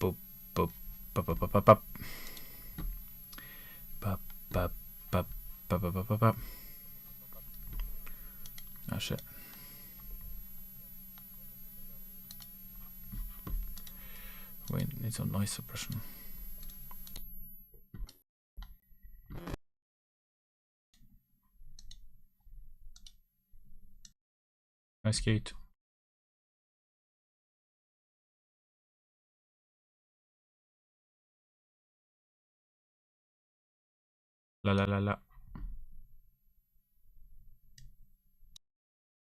boop, boop, bop, bop, bop, bop, bop. Bop, bop, bop, bop, bop, bop, bop. Oh shit. Wait, need some noise suppression. Nice gate. La la la la.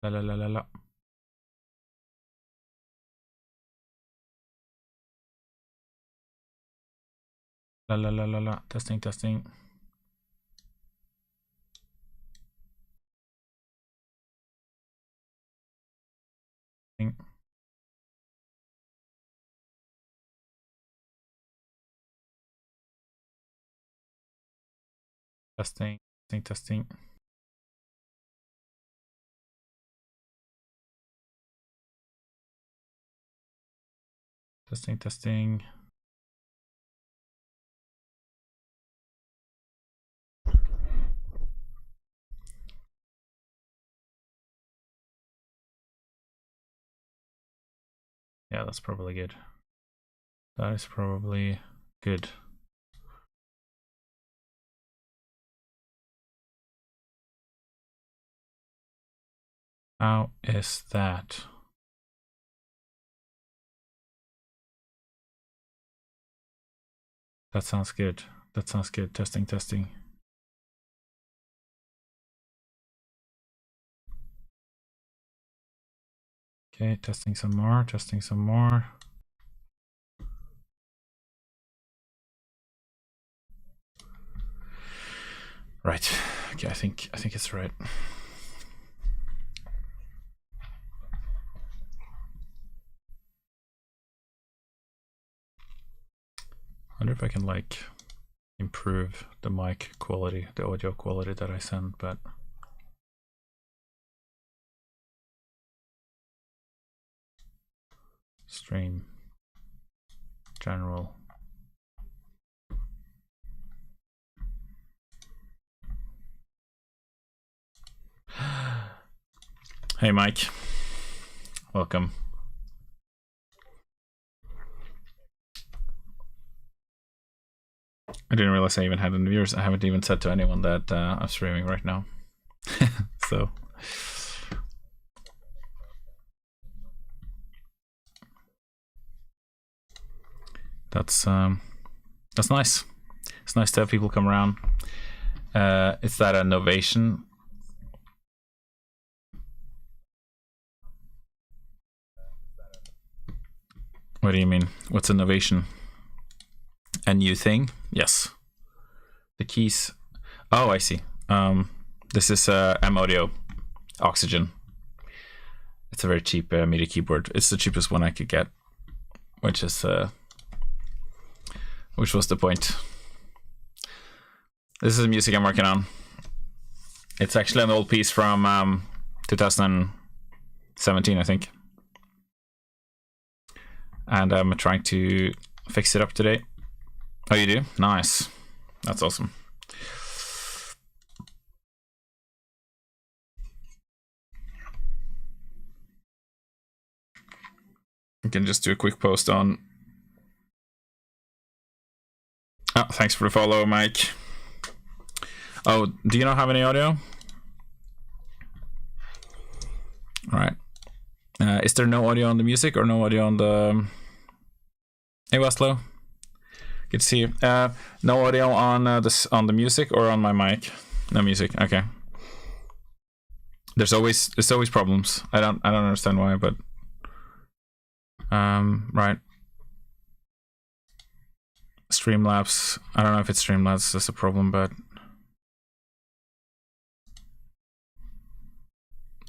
La la la la la. La la la la la. Testing, testing. Testing, testing, testing. Testing, testing. Yeah, that's probably good. That is probably good. How is that? That sounds good. That sounds good. Testing, testing. Okay, testing some more, testing some more. Right. Okay, I think it's right. I wonder if I can like improve the mic quality, the audio quality that I send, but stream general. Hey Mike, welcome. I didn't realize I even had any viewers. I haven't even said to anyone that I'm streaming right now. So that's nice. It's nice to have people come around. Is that a novation? What do you mean? What's a novation? A new thing? Yes. The keys. Oh, I see. This is M Audio Oxygen. It's a very cheap MIDI keyboard. It's the cheapest one I could get, which was the point. This is the music I'm working on. It's actually an old piece from 2017, I think. And I'm trying to fix it up today. Oh, you do? Nice. That's awesome. I can just do a quick post on. Oh, thanks for the follow, Mike. Oh, do you not have any audio? All right. Is there no audio on the music or no audio on the... Hey, Westlow. Good to see you. No audio on on the music or on my mic? No music. Okay. There's always problems. I don't understand why, but right. Streamlabs. I don't know if it's Streamlabs that's a problem, but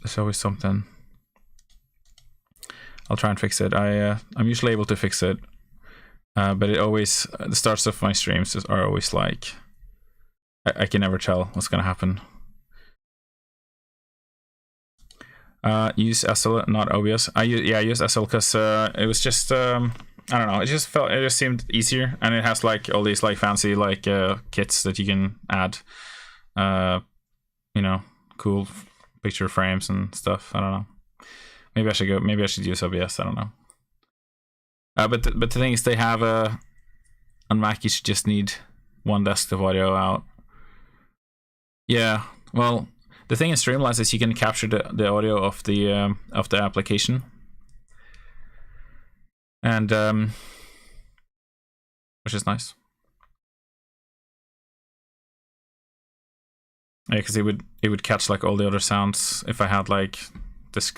there's always something. I'll try and fix it. I'm usually able to fix it, but it always the starts of my streams are always like I can never tell what's gonna happen. Use SL, not OBS. I use SL because it was just I don't know. It just seemed easier, and it has like all these like fancy like kits that you can add. You know, cool picture frames and stuff. I don't know. Maybe I should use OBS. I don't know. But the thing is, they have on Mac you should just need one desktop audio out. Yeah. Well, the thing in Streamlabs is you can capture the audio of the application, and which is nice. Yeah, because it would catch like all the other sounds if I had like this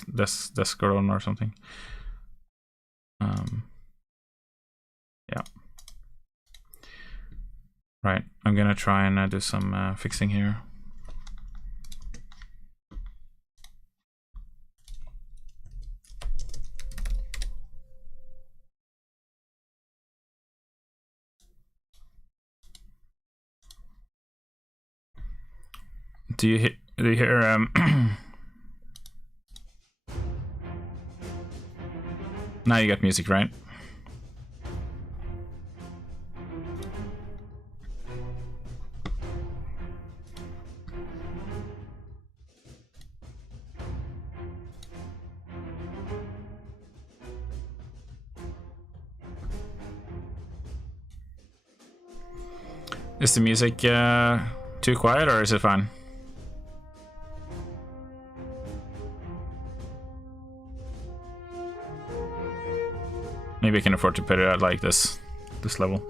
on or something. Yeah. Right. I'm gonna try and do some fixing here. Do you hear now you got music, right? Is the music too quiet, or is it fine? Maybe I can afford to put it at like this level.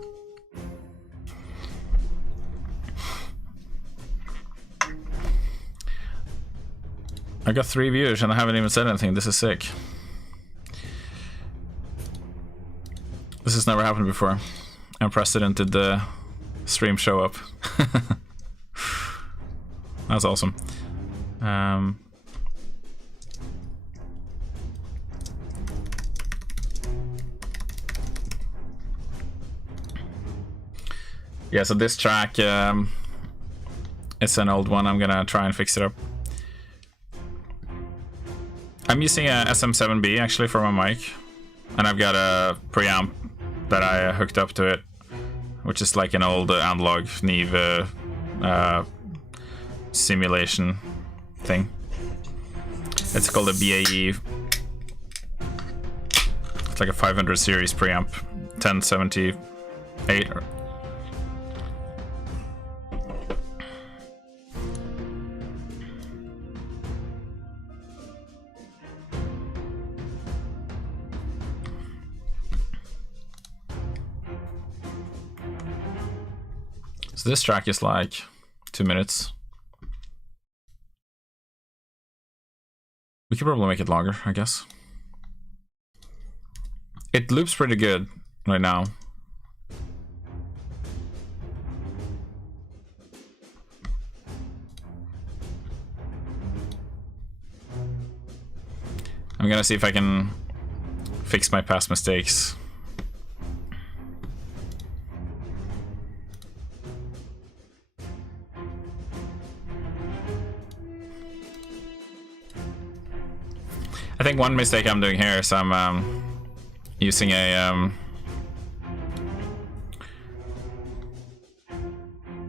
I got 3 viewers and I haven't even said anything. This is sick. This has never happened before. Unprecedented stream show up. That's awesome. Yeah, so this track, it's an old one. I'm gonna try and fix it up. I'm using a SM7B actually for my mic, and I've got a preamp that I hooked up to it, which is like an old analog Neve simulation thing. It's called a BAE. It's like a 500 series preamp, 1078. So this track is like 2 minutes. We could probably make it longer, I guess. It loops pretty good right now. I'm gonna see if I can fix my past mistakes. I think one mistake I'm doing here is I'm using a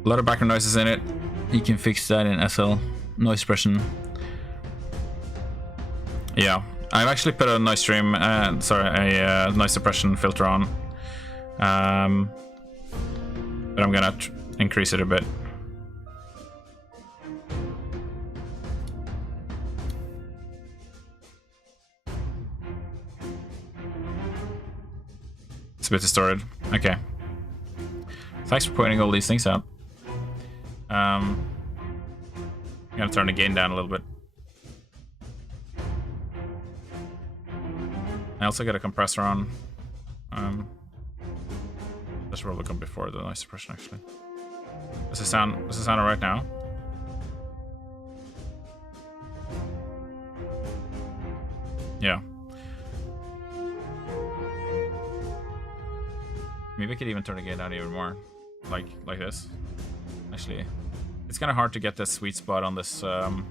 lot of background noises in it. You can fix that in SL noise suppression. Yeah, I've actually put a noise stream, a noise suppression filter on, but I'm gonna increase it a bit. It's a bit distorted. Okay. Thanks for pointing all these things out. I'm gonna turn the gain down a little bit. I also got a compressor on. This will come before the noise suppression actually. Does it sound alright now? Yeah. Maybe I could even turn the gain down even more, like this. Actually, it's kind of hard to get the sweet spot on this. Gonna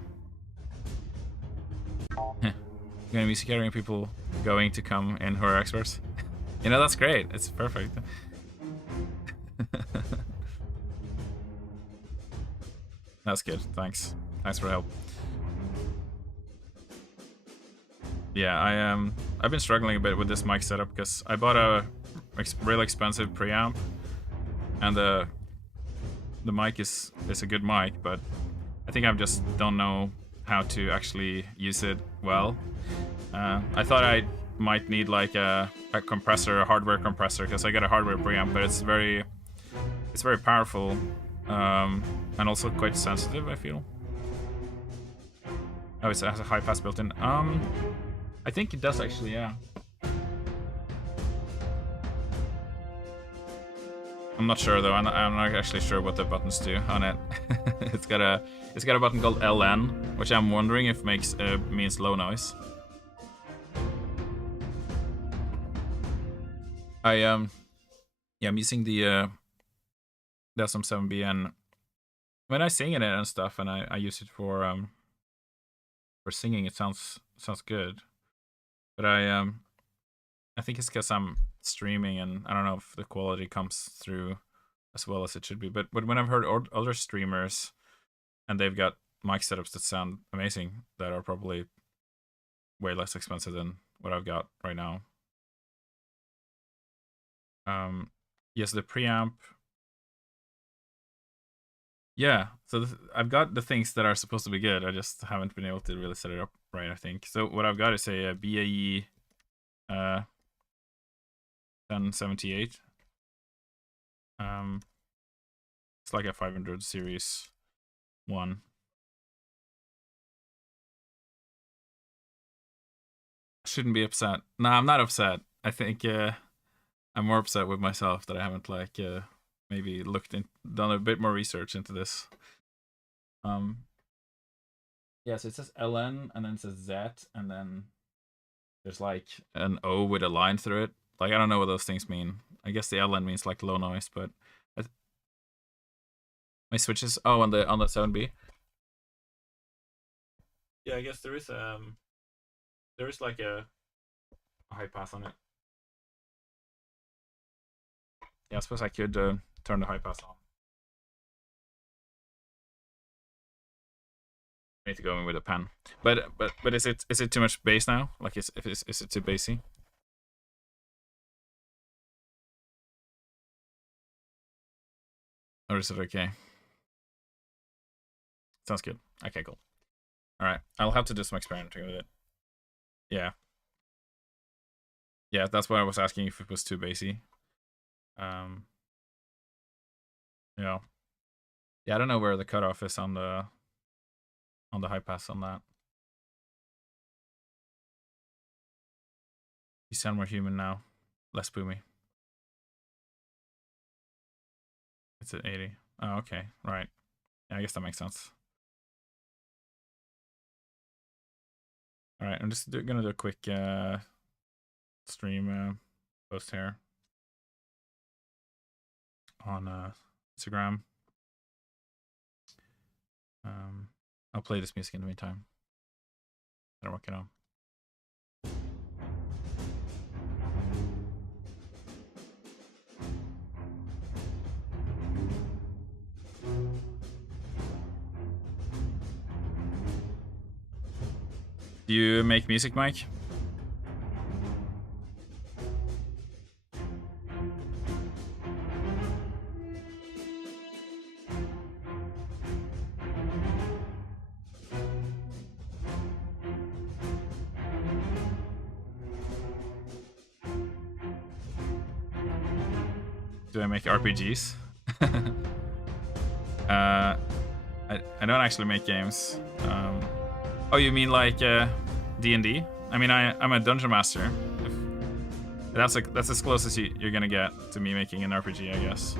be scaring people going to come in who are experts. You know, that's great. It's perfect. That's good. Thanks. Thanks for the help. Yeah, I've been struggling a bit with this mic setup because I bought a really expensive preamp, and the mic is a good mic, but I think I just don't know how to actually use it well. I thought I might need like a compressor, a hardware compressor, because I got a hardware preamp, but it's very powerful, and also quite sensitive, I feel. Oh, it has a high pass built in. I think it does actually, yeah. I'm not sure though. I'm not actually sure what the buttons do on it. It's got a button called LN, which I'm wondering if means low noise. Yeah, I'm using the SM7B, and when I sing in it and stuff, and I use it for singing, it sounds good. But I think it's because I'm streaming, and I don't know if the quality comes through as well as it should be. But when I've heard other streamers, and they've got mic setups that sound amazing, that are probably way less expensive than what I've got right now. Yes, the preamp. Yeah, so I've got the things that are supposed to be good. I just haven't been able to really set it up right, I think. So what I've got is a BAE 1078. It's like a 500 series one. Shouldn't be upset. No, I'm not upset. I think I'm more upset with myself that I haven't like maybe done a bit more research into this. Yeah, so it says LN, and then it says Z, and then there's like an O with a line through it. Like, I don't know what those things mean. I guess the LN means like low noise, but my switches. Oh, on the 7B. Yeah, I guess there is like a high pass on it. Yeah, I suppose I could turn the high pass on. I need to go in with a pen. But is it too much bass now? Like, is it too bassy? Or is it okay? Sounds good. Okay, cool. All right, I'll have to do some experimenting with it. Yeah. Yeah, that's why I was asking if it was too bassy. Yeah. Yeah, I don't know where the cutoff is on the high pass on that. You sound more human now, less boomy. It's at 80. Oh, okay, right. Yeah, I guess that makes sense. All right, I'm just gonna do a quick stream post here on Instagram. I'll play this music in the meantime. I'm working on. Do you make music, Mike? Do I make RPGs? I don't actually make games. Oh, you mean like D&D? I mean, I'm a dungeon master. That's as close as you're gonna get to me making an RPG, I guess.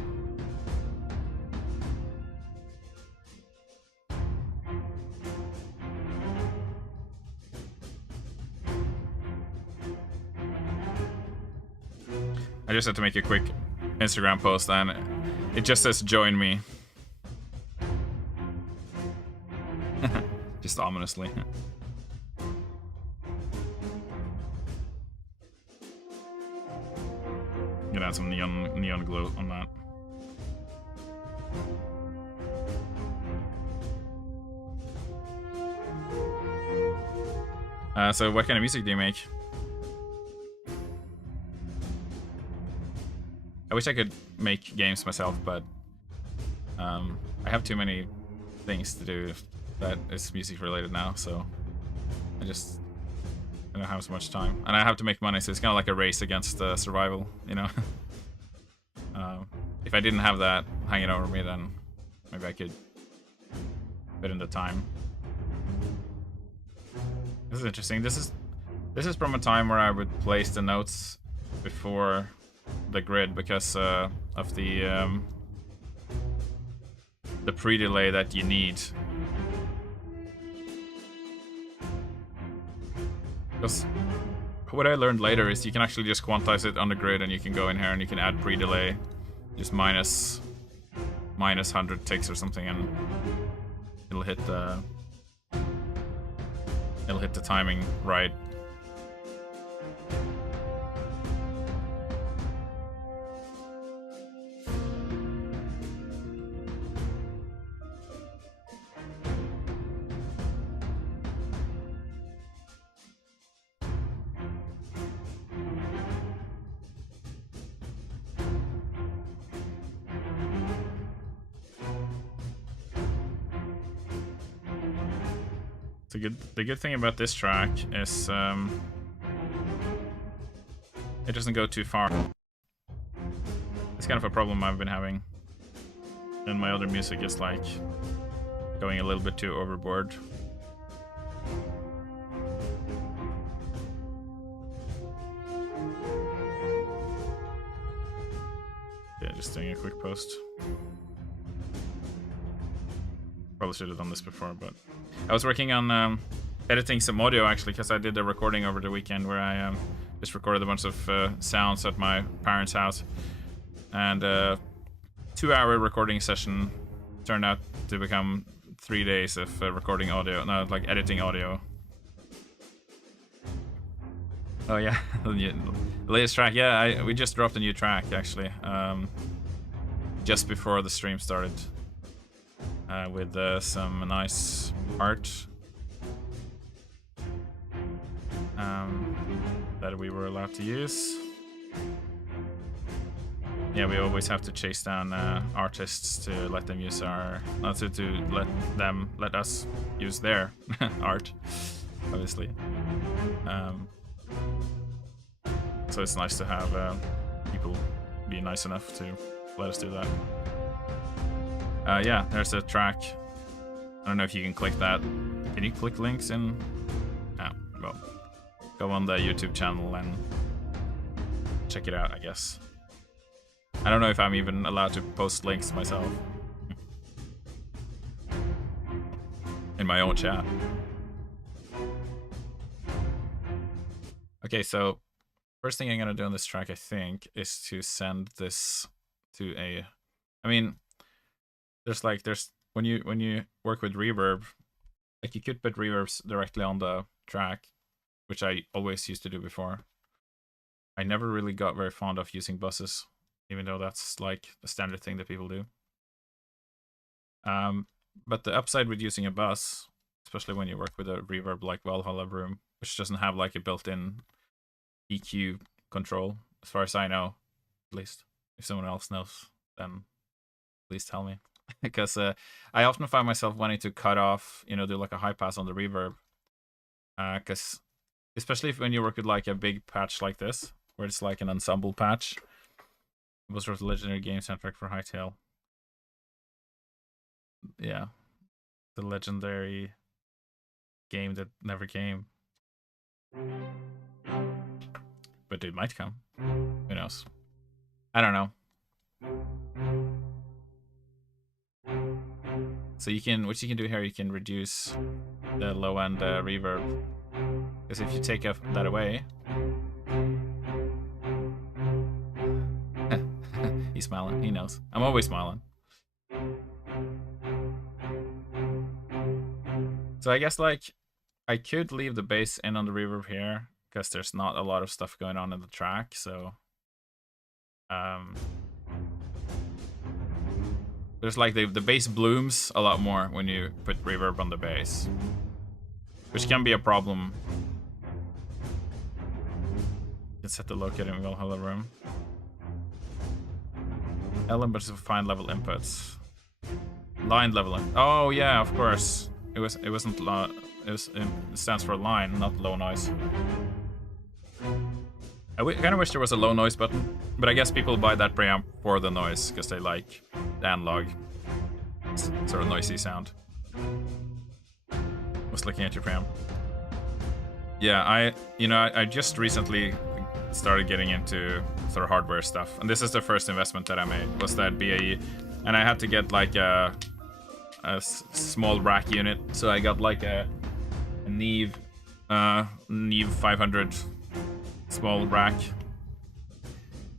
I just had to make a quick Instagram post, and it just says join me. Just ominously. Gonna add some neon glow on that. So what kind of music do you make? I wish I could make games myself, but I have too many things to do that is music related now, so I don't have so much time, and I have to make money, so it's kind of like a race against survival, you know. If I didn't have that hanging over me, then maybe I could fit in the time. This is interesting. This is from a time where I would place the notes before the grid because of the pre-delay that you need. Because what I learned later is you can actually just quantize it on the grid, and you can go in here and you can add pre-delay, just minus 100 ticks or something, and it'll hit the timing right. The good thing about this track is it doesn't go too far. It's kind of a problem I've been having. And my other music is like going a little bit too overboard. Yeah, just doing a quick post. Probably should have done this before, but I was working on editing some audio actually, because I did a recording over the weekend where I just recorded a bunch of sounds at my parents' house, and 2-hour recording session turned out to become 3 days of recording audio, no, like editing audio. Oh yeah, the latest track. Yeah, we just dropped a new track actually, just before the stream started. With some nice art that we were allowed to use. Yeah, we always have to chase down artists to let them use our, to let us use their art, obviously. So it's nice to have people be nice enough to let us do that. Yeah, there's a track. I don't know if you can click that. Can you click links in? Ah, well, go on the YouTube channel and check it out, I guess. I don't know if I'm even allowed to post links myself. In my own chat. Okay, so first thing I'm gonna do on this track, I think, is to send this to a... I mean... There's when you work with reverb, like you could put reverbs directly on the track, which I always used to do before. I never really got very fond of using buses, even though that's like a standard thing that people do. But the upside with using a bus, especially when you work with a reverb like Valhalla Room, which doesn't have like a built-in EQ control, as far as I know, at least. If someone else knows, then please tell me. Because I often find myself wanting to cut off, do like a high pass on the reverb. Because especially when you work with like a big patch like this, where it's like an ensemble patch. It was sort of the legendary game soundtrack for Hytale. Yeah. The legendary game that never came. But it might come. Who knows? I don't know. So what you can do here, you can reduce the low end reverb, because if you take that away, he's smiling. He knows. I'm always smiling. So I guess like I could leave the bass in on the reverb here, because there's not a lot of stuff going on in the track. So There's like the bass blooms a lot more when you put reverb on the bass, which can be a problem. You can set the locator in Valhalla room. Elements of fine level inputs. Line level. Oh yeah, of course. It wasn't low. It stands for line, not low noise. I kind of wish there was a low noise button, but I guess people buy that preamp for the noise because they like the analog sort of noisy sound. Was looking at your preamp. Yeah, I just recently started getting into sort of hardware stuff, and this is the first investment that I made, was that BAE, and I had to get like a small rack unit, so I got like a Neve 500 small rack.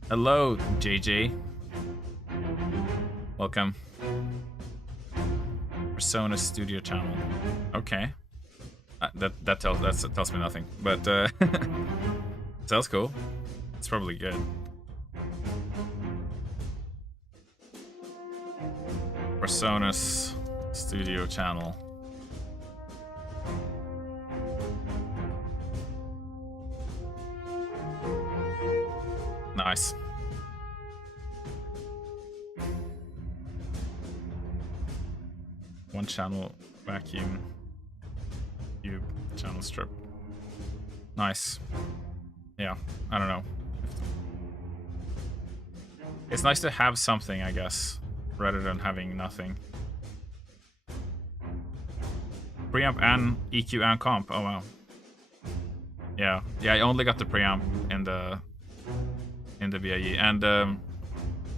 Hello, JJ. Welcome. Persona Studio channel. Okay. That tells me nothing, but sounds cool. It's probably good. Persona's Studio channel. Nice. One channel vacuum cube channel strip. Nice. Yeah, I don't know. It's nice to have something, I guess, rather than having nothing. Preamp and EQ and comp. Oh wow. Yeah, I only got the preamp in the BAE, and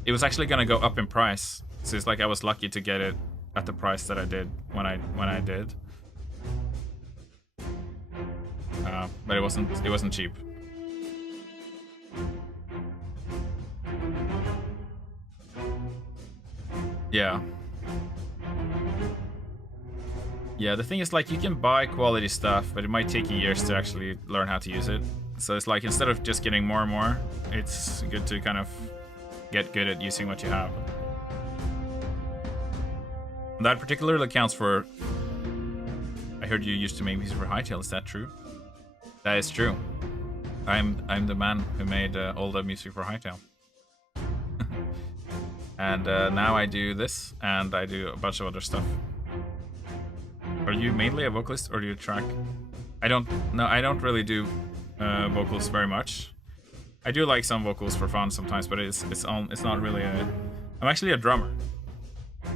it was actually gonna go up in price. So it's like I was lucky to get it at the price that I did when I did. But it wasn't cheap. Yeah. Yeah, the thing is, like, you can buy quality stuff, but it might take you years to actually learn how to use it. So it's like, instead of just getting more and more, it's good to kind of get good at using what you have. And that particularly counts for... I heard you used to make music for Hytale, is that true? That is true. I'm the man who made all the music for Hytale. And now I do this, and I do a bunch of other stuff. Are you mainly a vocalist, or do you track? I don't really do vocals very much. I do like some vocals for fun sometimes, but it's not really a... I'm actually a drummer.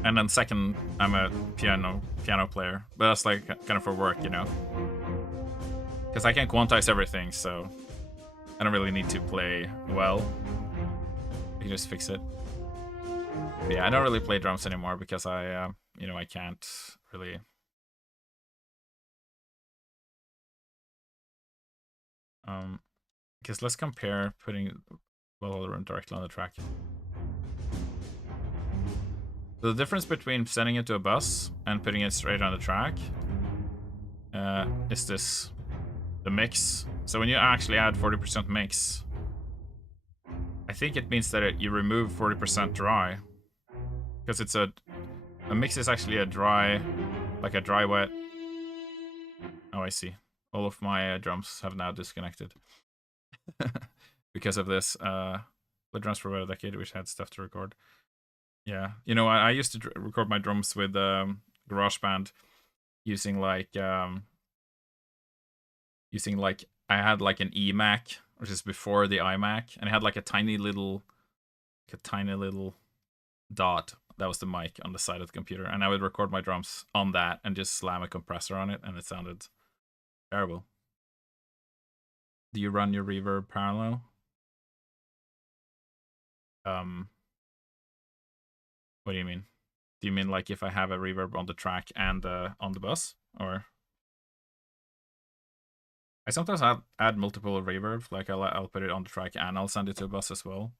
And then second, I'm a piano player. But that's like kind of for work, you know? Because I can quantize everything, so I don't really need to play well. I can just fix it. But yeah, I don't really play drums anymore because I can't really... Because let's compare putting Valhalla directly on the track. The difference between sending it to a bus and putting it straight on the track is this, the mix. So when you actually add 40% mix, I think it means that you remove 40% dry, because it's a mix is actually a dry, like a dry wet. Oh, I see. All of my drums have now disconnected because of this. The drums for about a decade, which had stuff to record. Yeah, you know, I used to record my drums with GarageBand using like I had like an eMac, which is before the iMac, and it had like a tiny little dot that was the mic on the side of the computer, and I would record my drums on that and just slam a compressor on it, and it sounded terrible. Do you run your reverb parallel? What do you mean? Do you mean like if I have a reverb on the track and on the bus, or? I sometimes add multiple reverb, like I'll put it on the track and I'll send it to a bus as well.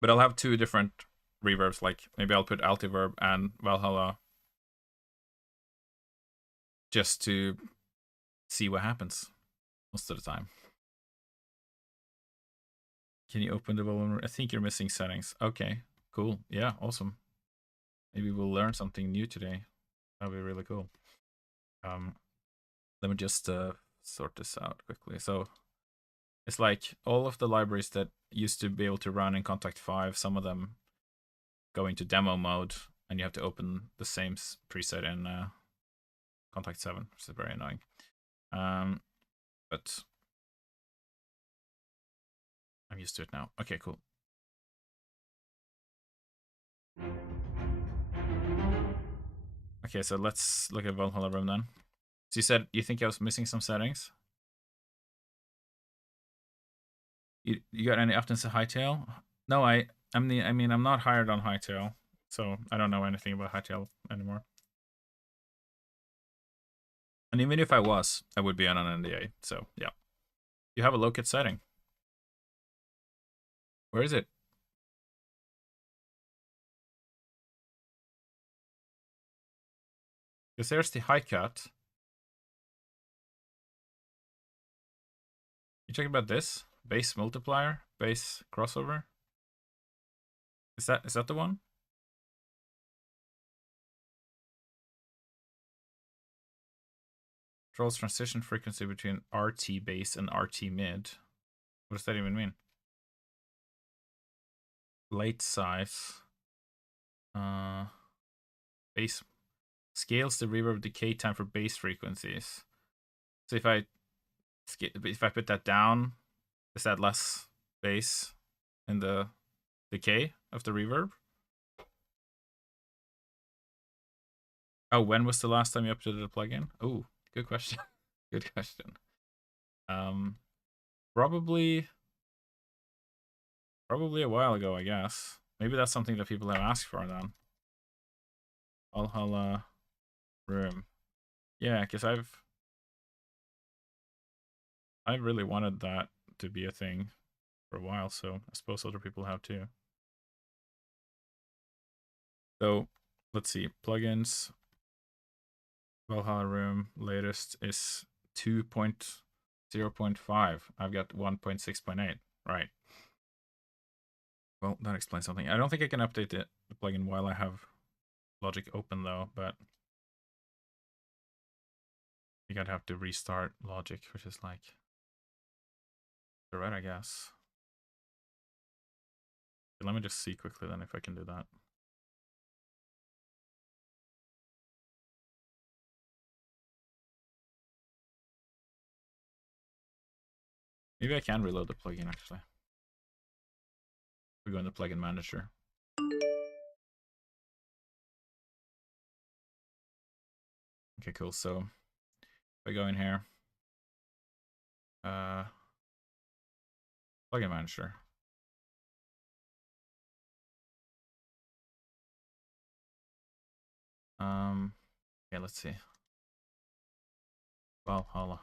But I'll have two different reverbs, like maybe I'll put Altiverb and Valhalla just to see what happens most of the time. Can you open the volume? I think you're missing settings. Okay, cool. Yeah, awesome. Maybe we'll learn something new today. That'll be really cool. Let me just sort this out quickly. So it's like all of the libraries that used to be able to run in Contact 5, some of them go into demo mode, and you have to open the same preset in Contact 7, which is very annoying. But I'm used to it now. Okay, cool. Okay, so let's look at Valhalla Room then. So you said you think I was missing some settings? You got any updates to Hightail? No, I'm not hired on Hightail, so I don't know anything about Hightail anymore. And even if I was, I would be on an NDA. So yeah, you have a locate setting. Where is it? Because there's the high cut. You talking about this? Base multiplier? Base crossover? Is that the one? Controls transition frequency between RT base and RT mid. What does that even mean? Late size. Base scales the reverb decay time for base frequencies. So if I put that down, is that less bass in the decay of the reverb? Oh, when was the last time you updated the plugin? Oh, good question. Good question. Probably a while ago, I guess. Maybe that's something that people have asked for then. Valhalla Room. Yeah, because I've really wanted that to be a thing for a while, so I suppose other people have too. So let's see, plugins. Valhalla Room latest is 2.0.5. I've got 1.6.8. Right. Well, that explains something. I don't think I can update the plugin while I have Logic open though, but I think I'd have to restart Logic, which is like the right, I guess. Let me just see quickly then if I can do that. Maybe I can reload the plugin actually. We go in the plugin manager. Okay, cool. So if I go in here, plugin manager. Okay, let's see. Valhalla.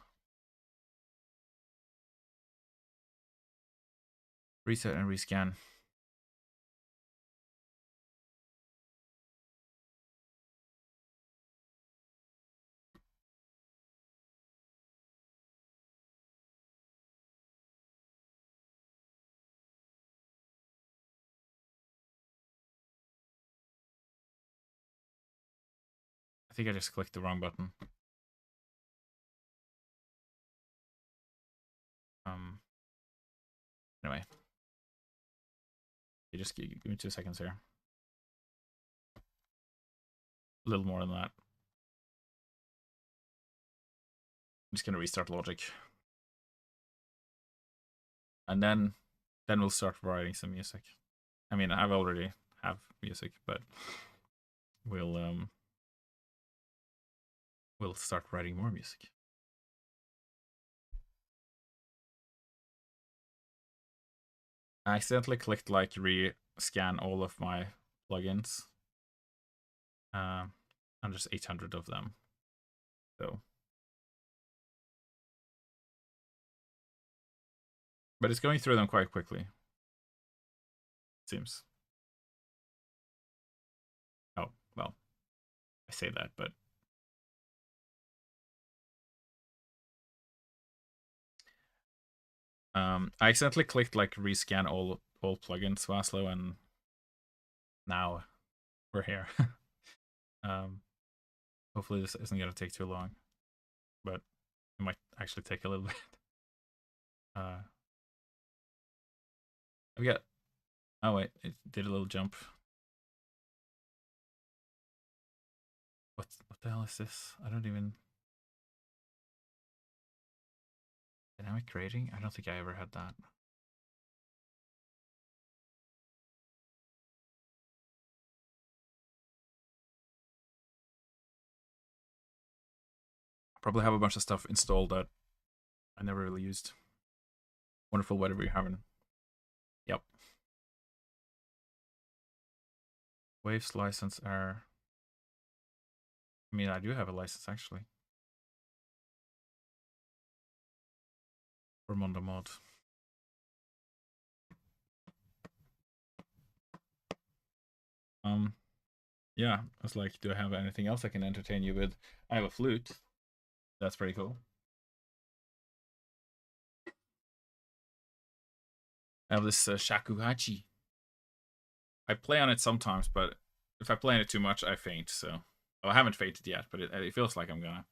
Reset and rescan. I think I just clicked the wrong button. Anyway, you just give me 2 seconds here. A little more than that. I'm just gonna restart Logic, and then we'll start writing some music. I mean, I've already have music, but we'll start writing more music. I accidentally clicked like re-scan all of my plugins. And there's 800 of them. So, but it's going through them quite quickly. It seems. Oh, well, I say that, but I accidentally clicked like rescan all plugins, Vaslo, and now we're here. um, hopefully this isn't gonna take too long, but it might actually take a little bit. I've got. Oh wait, it did a little jump. What the hell is this? I don't even. Dynamic grading? I don't think I ever had that. I probably have a bunch of stuff installed that I never really used. Wonderful weather we're having. Yep. Waves license are. I mean, I do have a license actually. For Mondo Mod. Yeah, I was like, do I have anything else I can entertain you with? I have a flute. That's pretty cool. I have this shakuhachi. I play on it sometimes, but if I play on it too much, I faint. So, well, I haven't fainted yet, but it feels like I'm gonna.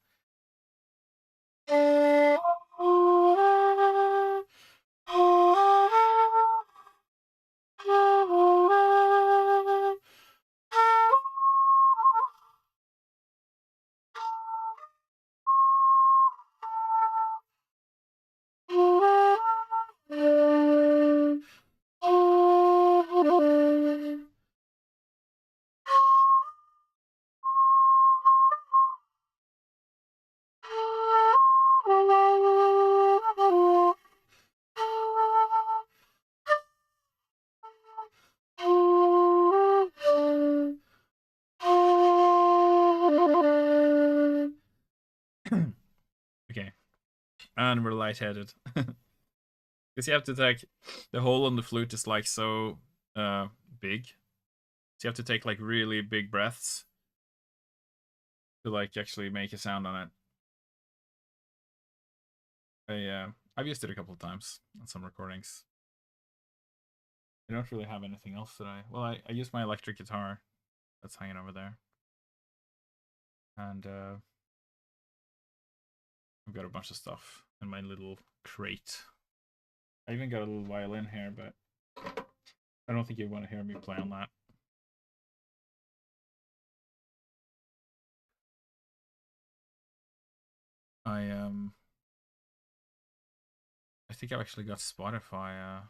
Okay, and we're lightheaded. Because you have to take the hole on the flute is like so big, so you have to take like really big breaths to like actually make a sound on it. I've used it a couple of times on some recordings. I don't really have anything else that I use my electric guitar that's hanging over there, and I've got a bunch of stuff in my little crate. I even got a little violin here, but I don't think you want to hear me play on that. I think I've actually got Spotify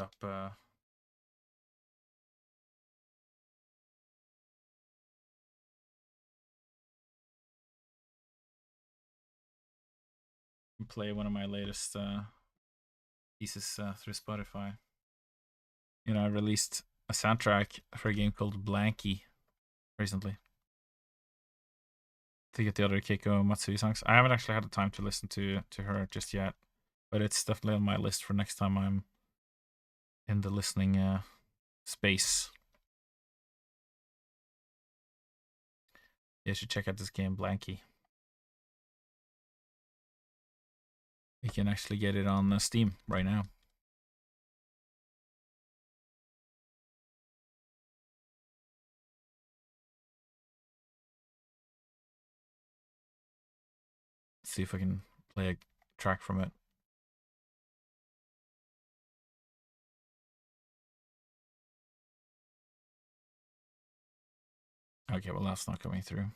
up. Play one of my latest pieces through Spotify. You know, I released a soundtrack for a game called Blanky recently. To get the other Keiko Matsui songs. I haven't actually had the time to listen to her just yet, but it's definitely on my list for next time I'm in the listening space. You should check out this game Blanky. You can actually get it on Steam right now. Let's see if I can play a track from it. Okay, well that's not coming through.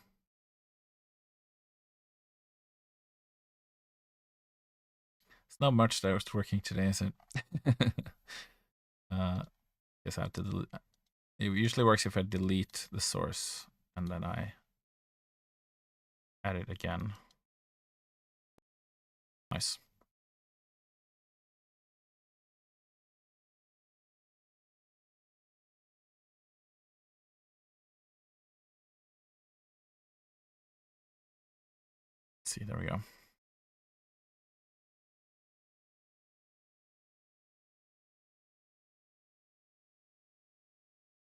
It's not much that was working today, is it? Guess I have to delete. It usually works if I delete the source and then I add it again. Nice. Let's see, there we go.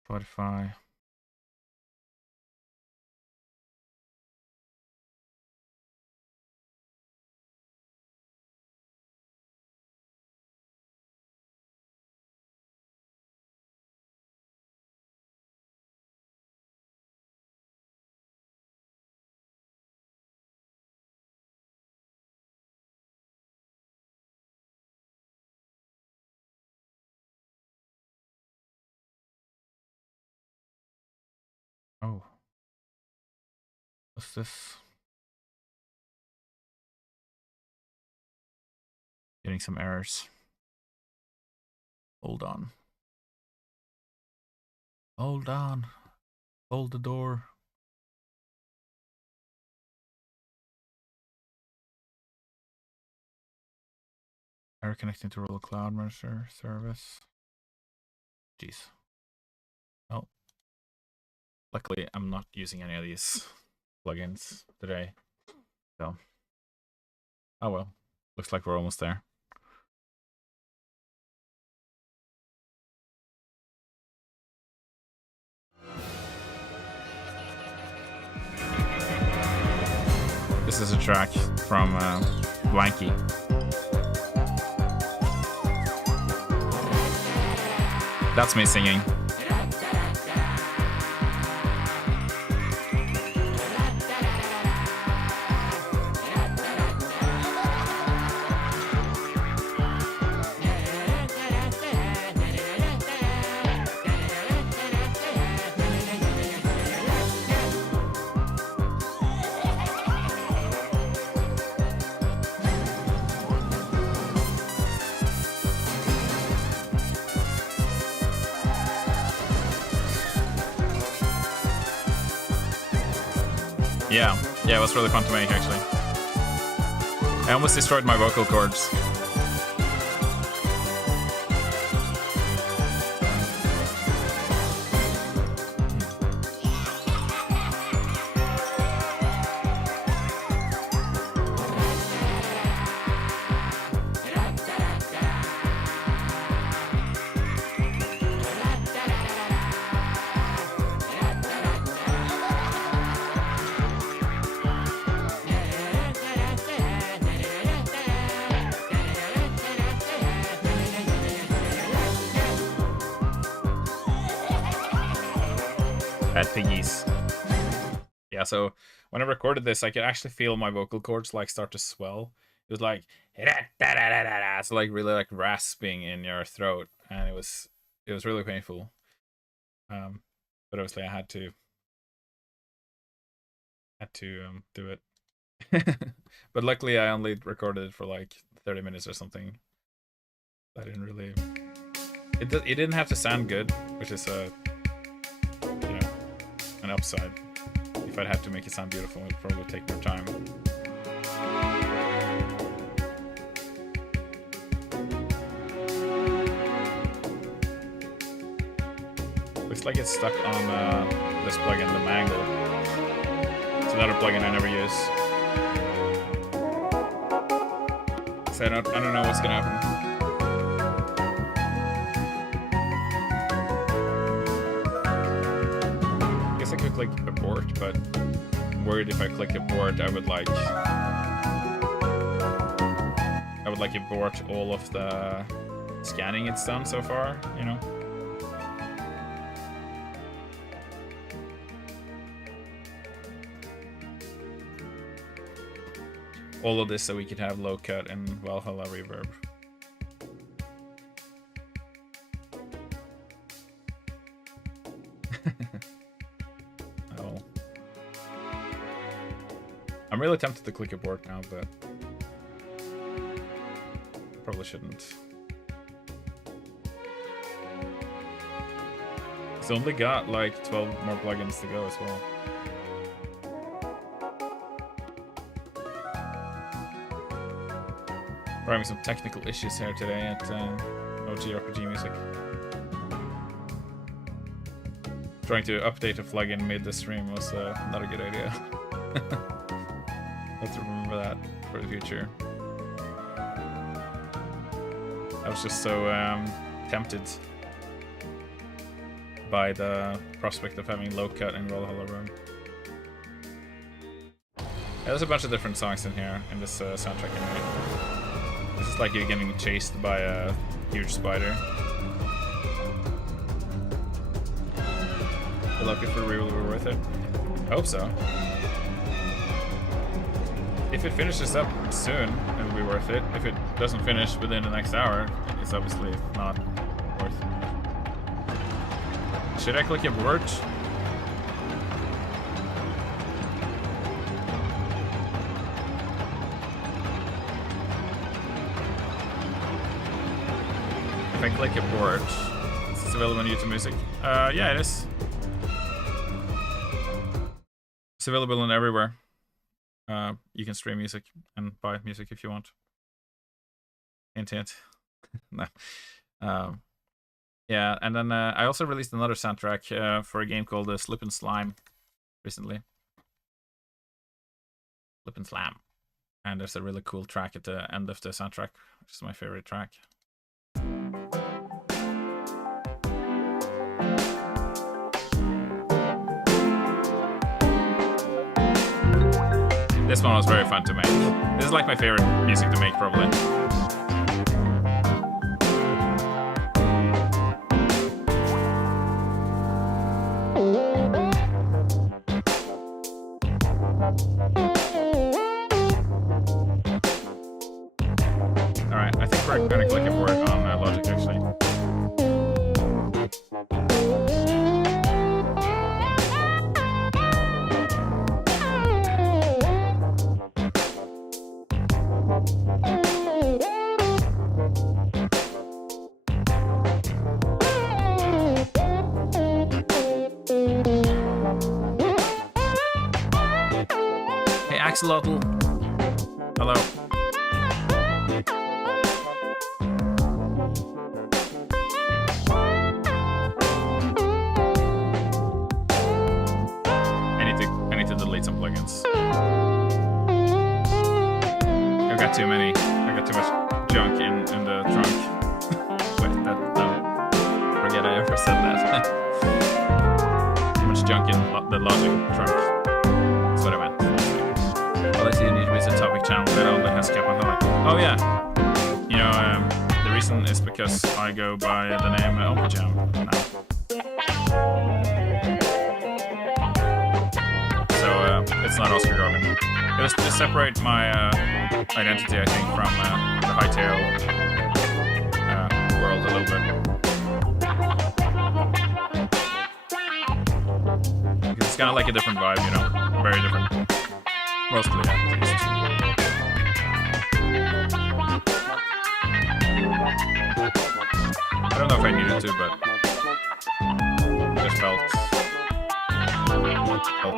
Spotify. What's this? Getting some errors. Hold on. Hold on. Hold the door. Error connecting to Roller Cloud Merger service. Jeez. Oh. Luckily, I'm not using any of these plugins today. So. Oh well. Looks like we're almost there. This is a track from Blanky. That's me singing. Yeah, it was really fun to make, actually. I almost destroyed my vocal cords. Bad piggies. Yeah, so when I recorded this, I could actually feel my vocal cords like start to swell. It was like it's like really like rasping in your throat, and it was really painful. But obviously I had to do it. But luckily I only recorded it for like 30 minutes or something. I didn't really. It didn't have to sound good, which is an upside. If I'd have to make it sound beautiful, it would probably take more time. Looks like it's stuck on this plugin, the Mangle. It's another plugin I never use. So I don't know what's gonna happen. I could click abort, but I'm worried if I click abort, I would like abort all of the scanning it's done so far, you know? All of this so we could have low cut and Valhalla reverb. I'm really tempted to click abort now, but probably shouldn't. It's only got like 12 more plugins to go as well. We're having some technical issues here today at OG RPG Music. Trying to update a plugin mid the stream was not a good idea. Let's remember that for the future. I was just so tempted by the prospect of having low cut in Valhalla Room. Yeah, there's a bunch of different songs in here in this soundtrack anyway. This is like you're getting chased by a huge spider. Good luck if we're really worth it. I hope so. If it finishes up soon, it'll be worth it. If it doesn't finish within the next hour, it's obviously not worth it. Should I click abort? If I click a port, it's available on YouTube Music. Yeah, it is. It's available on everywhere. You can stream music and buy music if you want. Hint, hint. No. Yeah, and then I also released another soundtrack for a game called Slip and Slime recently. Slip and Slam. And there's a really cool track at the end of the soundtrack, which is my favorite track. This one was very fun to make. This is like my favorite music to make, probably. Alright, I think we're gonna click a word on Logic actually. Hey Axolotl. Hello. I need to delete some plugins. I've got too many. I got too much junk in the trunk. Wait, forget I ever said that. Too much junk in the Logic trunk. That's what I meant. Well, I see you need to visit a topic channel that only has Kappa. Oh yeah. You know, the reason is because I go by the name Uncle Jam now. It's not Oscar Gorman. It was to separate my identity, I think, from the Hightail world a little bit. It's kind of like a different vibe, you know, very different. Mostly, at least. I don't know if I needed to, but it just felt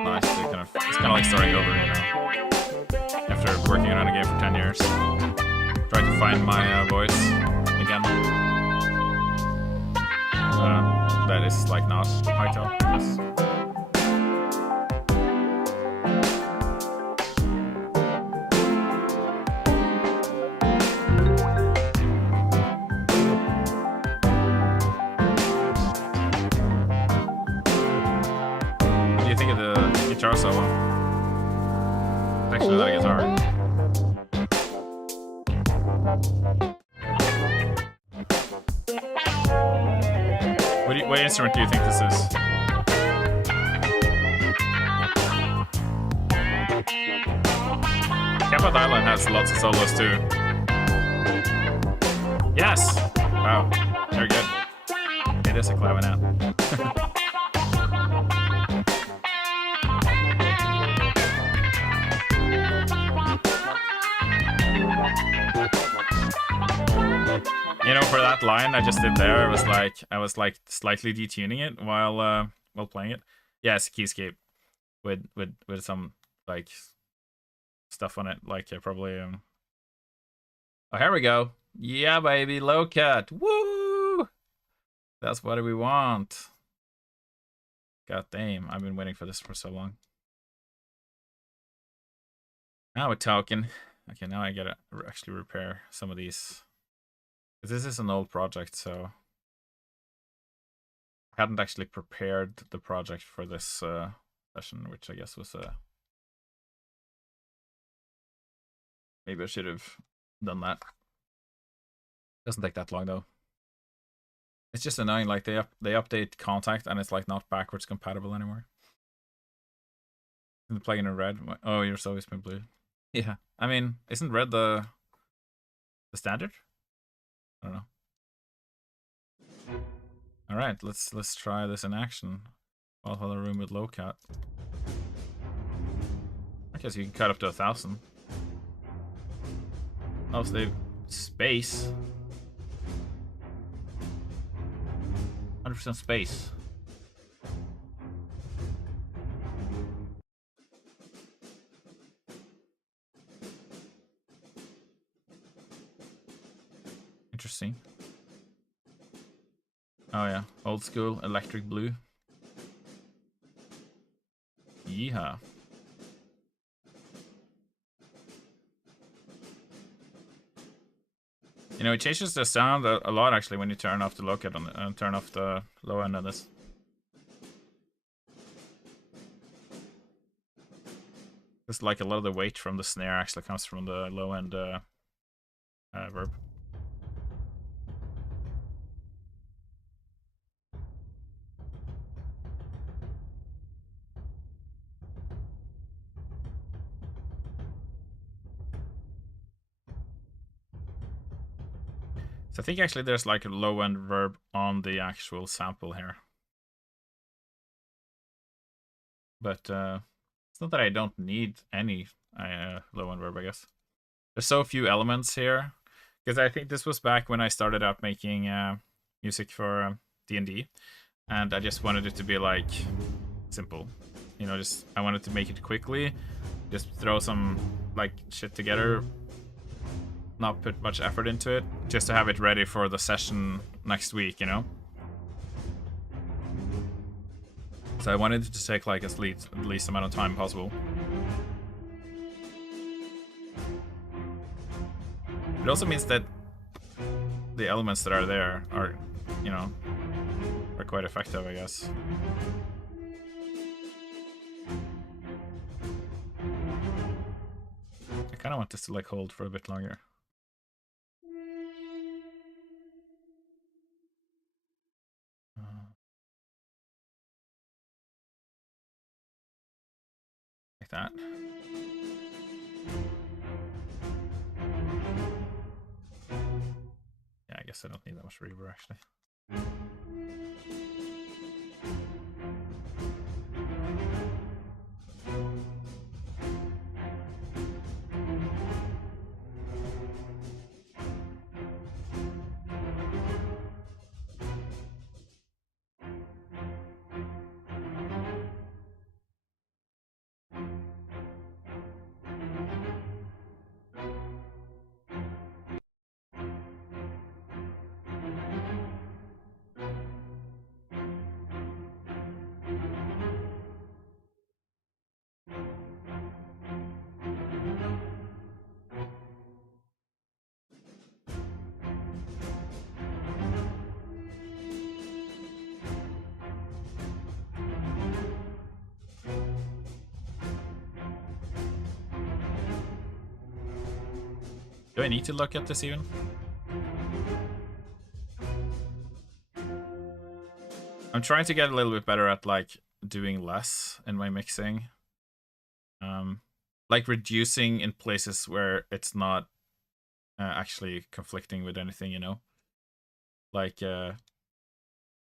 nice to kind of, it's kind of like starting over, you know, after working on a game for 10 years, trying to find my voice again. That is like not Hightail, I guess. Guitar solo. Actually, that guitar. What instrument do you think this is? Kappa Island has lots of solos too. Yes! Wow, very good. It is a clavinet. You know, for that line I just did there, I was like slightly detuning it while playing it. Yes, Keyscape with some like stuff on it, like probably oh, here we go. Yeah, baby, low cut. Woo! That's what we want. God damn, I've been waiting for this for so long. Now we're talking. Okay, now I gotta actually repair some of these. This is an old project, so I hadn't actually prepared the project for this session, which I guess was maybe I should have done that. Doesn't take that long though. It's just annoying, like they update Kontakt and it's like not backwards compatible anymore. The plugin in red. Oh, yours always been blue. Yeah, I mean, isn't red the standard? I don't know. All right, let's try this in action. Valhalla room with low cut. I guess you can cut up to 1,000. Oh, save space. 100% space. Interesting. Oh yeah, old school electric blue. Yeehaw. You know, it changes the sound a lot actually when you turn off the low cut on it and turn off the low end of this. It's like a lot of the weight from the snare actually comes from the low end verb. So I think actually there's like a low end verb on the actual sample here. But it's not that I don't need any low end verb, I guess. There's so few elements here. Because I think this was back when I started out making music for D&D. And I just wanted it to be like simple. You know, just I wanted to make it quickly. Just throw some like shit together. Not put much effort into it. Just to have it ready for the session next week, you know? So I wanted it to take like at least amount of time possible. It also means that the elements that are there are, you know, are quite effective, I guess. I kind of want this to like hold for a bit longer. Like that. Yeah, I guess I don't need that much reverb actually. Do I need to look at this even? I'm trying to get a little bit better at like doing less in my mixing. Like reducing in places where it's not actually conflicting with anything, you know? Like,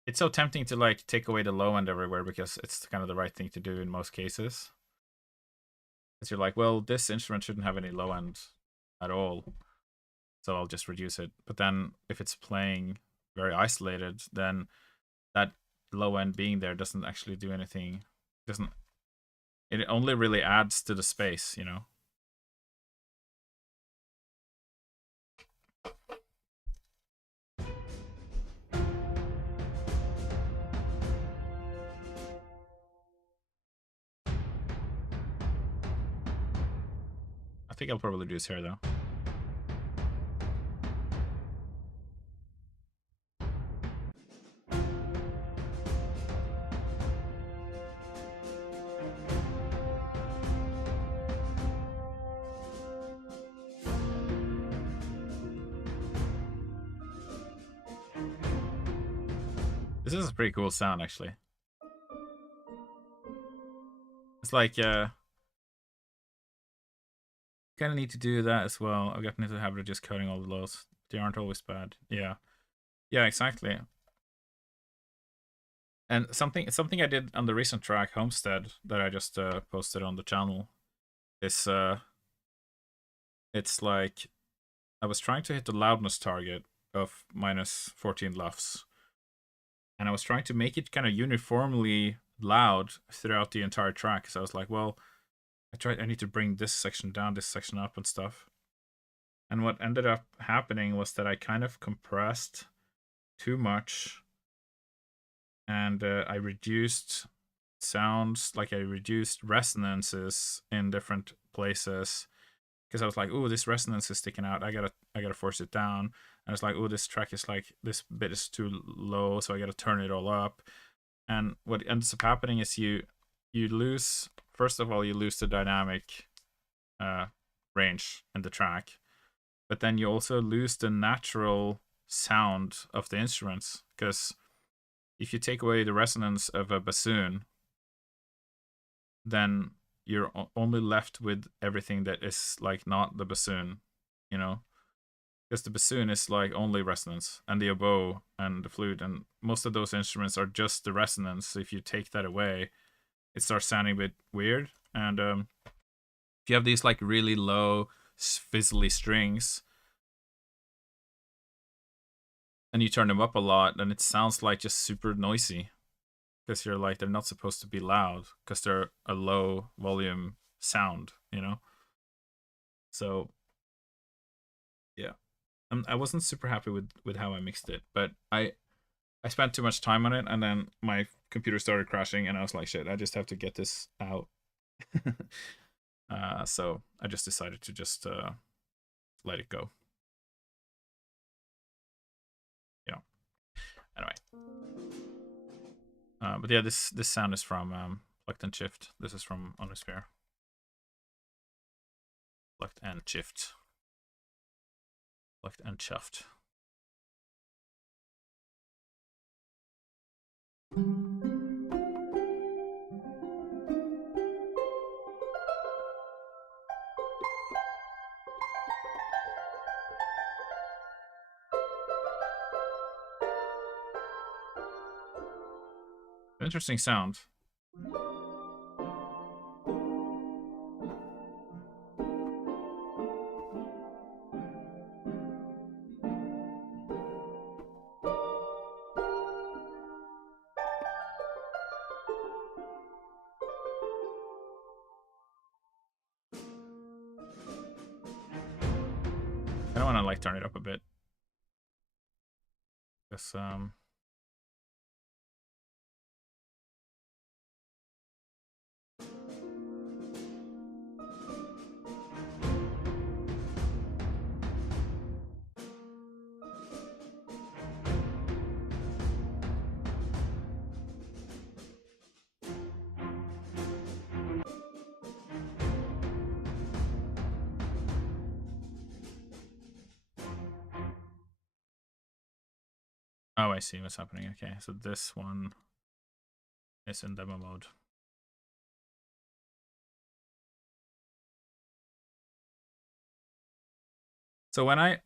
it's so tempting to like take away the low end everywhere because it's kind of the right thing to do in most cases. Because you're like, well, this instrument shouldn't have any low end at all, so I'll just reduce it. But then if it's playing very isolated, then that low end being there doesn't actually do anything. It only really adds to the space, you know? I think I'll probably do this here though. This is a pretty cool sound, actually. It's like, kind of need to do that as well. I've gotten into the habit of just cutting all the lows. They aren't always bad. Yeah. Yeah, exactly. And something I did on the recent track, Homestead, that I just posted on the channel, is it's like I was trying to hit the loudness target of minus 14 LUFS. and I was trying to make it kind of uniformly loud throughout the entire track. So I was like, well, I need to bring this section down, this section up, and stuff. And what ended up happening was that I kind of compressed too much, and I reduced sounds, like I reduced resonances in different places, because I was like, oh, this resonance is sticking out. I gotta force it down. And it's like, oh, this track is like, this bit is too low, so I gotta turn it all up. And what ends up happening is you lose, first of all, you lose the dynamic range in the track, but then you also lose the natural sound of the instruments, because if you take away the resonance of a bassoon, then you're only left with everything that is like not the bassoon, you know, because the bassoon is like only resonance, and the oboe and the flute and most of those instruments are just the resonance. So if you take that away, it starts sounding a bit weird. And if you have these like really low fizzly strings and you turn them up a lot, then it sounds like just super noisy, because you're like, they're not supposed to be loud because they're a low volume sound, you know? So yeah, I wasn't super happy with how I mixed it, but I spent too much time on it, and then my computer started crashing, and I was like, shit, I just have to get this out. So I just decided to just let it go. Yeah. Anyway. But yeah, this sound is from Plucked and Shift. This is from Onusphere. Plucked and Shift. Plucked and Chuffed. Interesting sound. I don't want to like turn it up a bit. Because oh, I see what's happening. Okay, so this one is in demo mode. So when I'm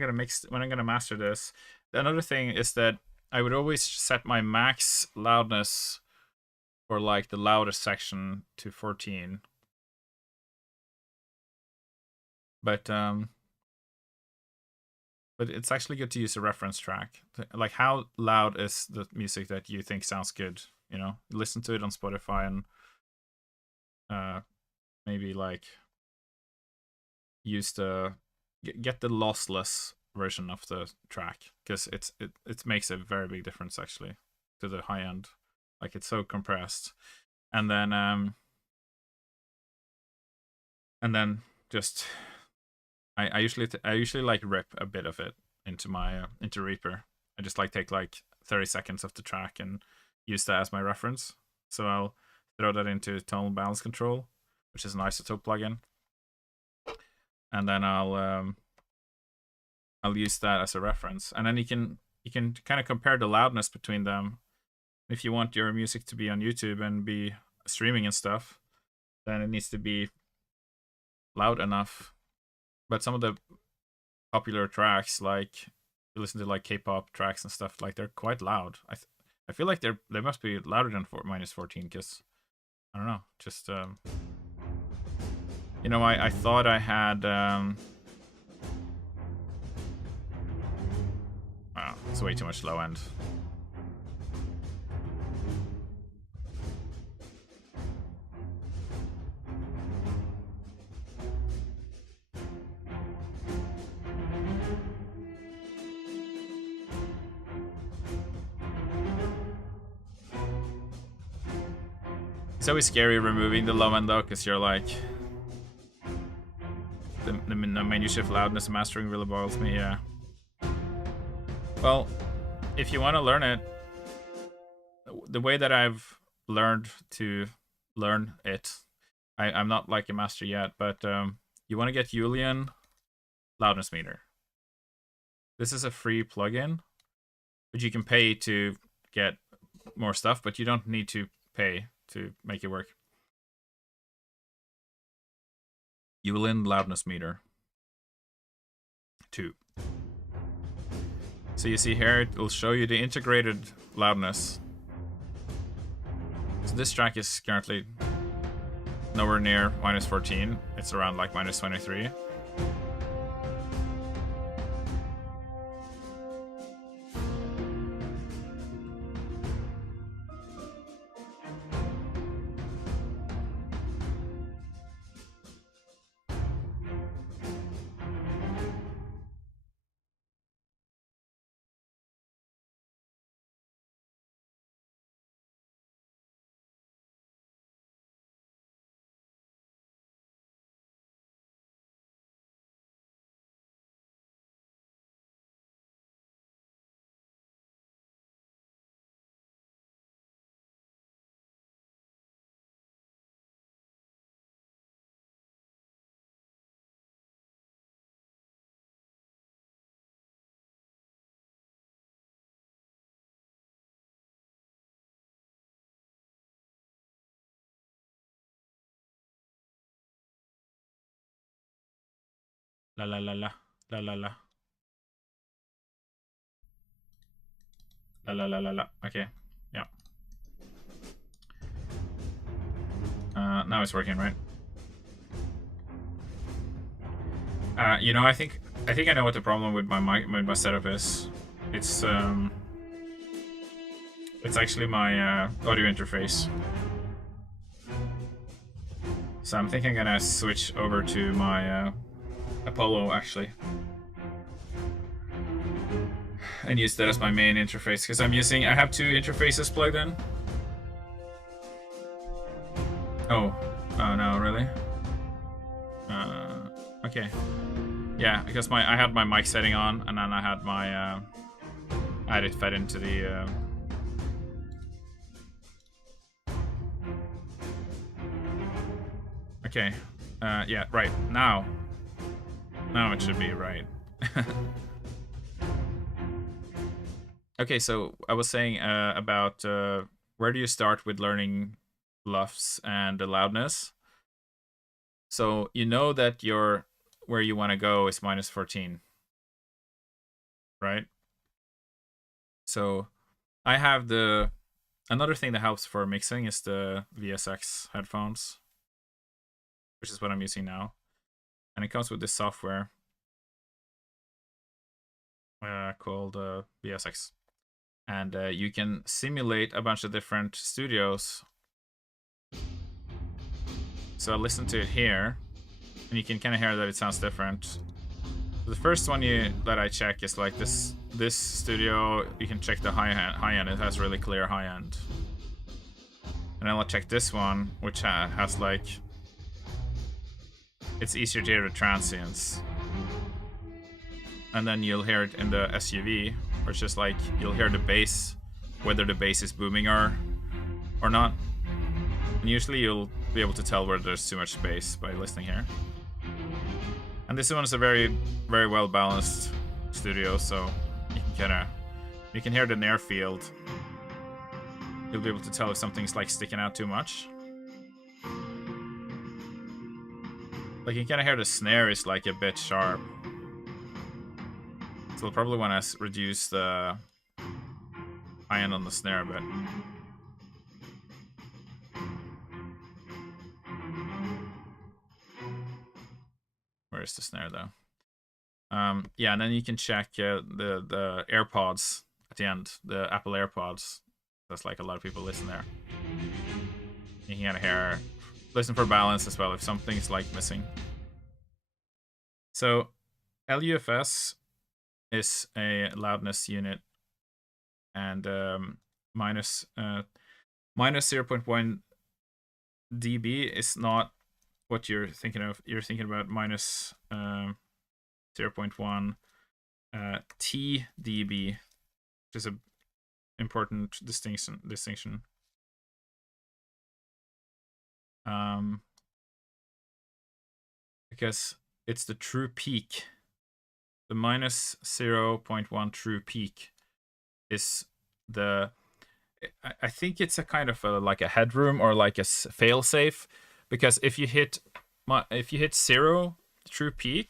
gonna master this, another thing is that I would always set my max loudness for like the loudest section to 14. But it's actually good to use a reference track. Like, how loud is the music that you think sounds good? You know, listen to it on Spotify and maybe like use get the lossless version of the track, because it makes a very big difference actually to the high end. Like, it's so compressed, and then just I usually like rip a bit of it into my into Reaper. I just like take like 30 seconds of the track and use that as my reference. So I'll throw that into Tonal Balance Control, which is an isotope plugin, and then I'll use that as a reference, and then you can kind of compare the loudness between them. If you want your music to be on YouTube and be streaming and stuff, then it needs to be loud enough. But some of the popular tracks, like you listen to like K-pop tracks and stuff, like they're quite loud. I feel like they must be louder than -14, because I don't know, just you know, I thought I had wow, It's way too much low end. It's always scary removing the low end though, because you're like the menu shift loudness mastering really boils me. Yeah. Well, if you want to learn it, the way that I've learned to learn it, I'm not like a master yet, but you want to get Julian loudness meter. This is a free plugin, but you can pay to get more stuff, but you don't need to pay to make it work. Julian loudness meter 2. So you see here, it will show you the integrated loudness. So this track is currently nowhere near -14. It's around like -23. La la la la la la la la la la la la. Okay, yeah. Now it's working, right? You know, I think I know what the problem with my mic, with my setup is. It's actually my audio interface. So I'm thinking I'm gonna switch over to my Apollo actually, and use that as my main interface because I have 2 interfaces plugged in. Oh no, really? Okay. Yeah, because I had my mic setting on, and then I had my I had it fed into the okay. Yeah, right. Now it should be right. Okay, so I was saying about where do you start with learning LUFS and the loudness? So you know that where you want to go is -14, right? So I have another thing that helps for mixing is the VSX headphones, which is what I'm using now, and it comes with this software called VSX, and you can simulate a bunch of different studios. So I listen to it here, and you can kind of hear that it sounds different. The first one that I check is like this studio. You can check the high end. It has really clear high end. And then I'll check this one, which has like, it's easier to hear the transients. And then you'll hear it in the SUV, which is like you'll hear the bass, whether the bass is booming or not. And usually you'll be able to tell where there's too much bass by listening here. And this one is a very, very well balanced studio, so you can hear the near field. You'll be able to tell if something's like sticking out too much. Like you can kind of hear the snare is like a bit sharp. So I'll probably want to reduce the high end on the snare a bit. Where's the snare though? Yeah, and then you can check the AirPods at the end, the Apple AirPods. That's like a lot of people listen there. You can kind of hear, listen for balance as well if something's like missing. So LUFS is a loudness unit, and minus 0.1 dB is not what you're thinking of. You're thinking about minus 0.1 TdB, which is a important distinction. Because it's the true peak. The minus 0.1 true peak is the, I think it's a kind of like a headroom or like a failsafe, because if you hit 0 true peak,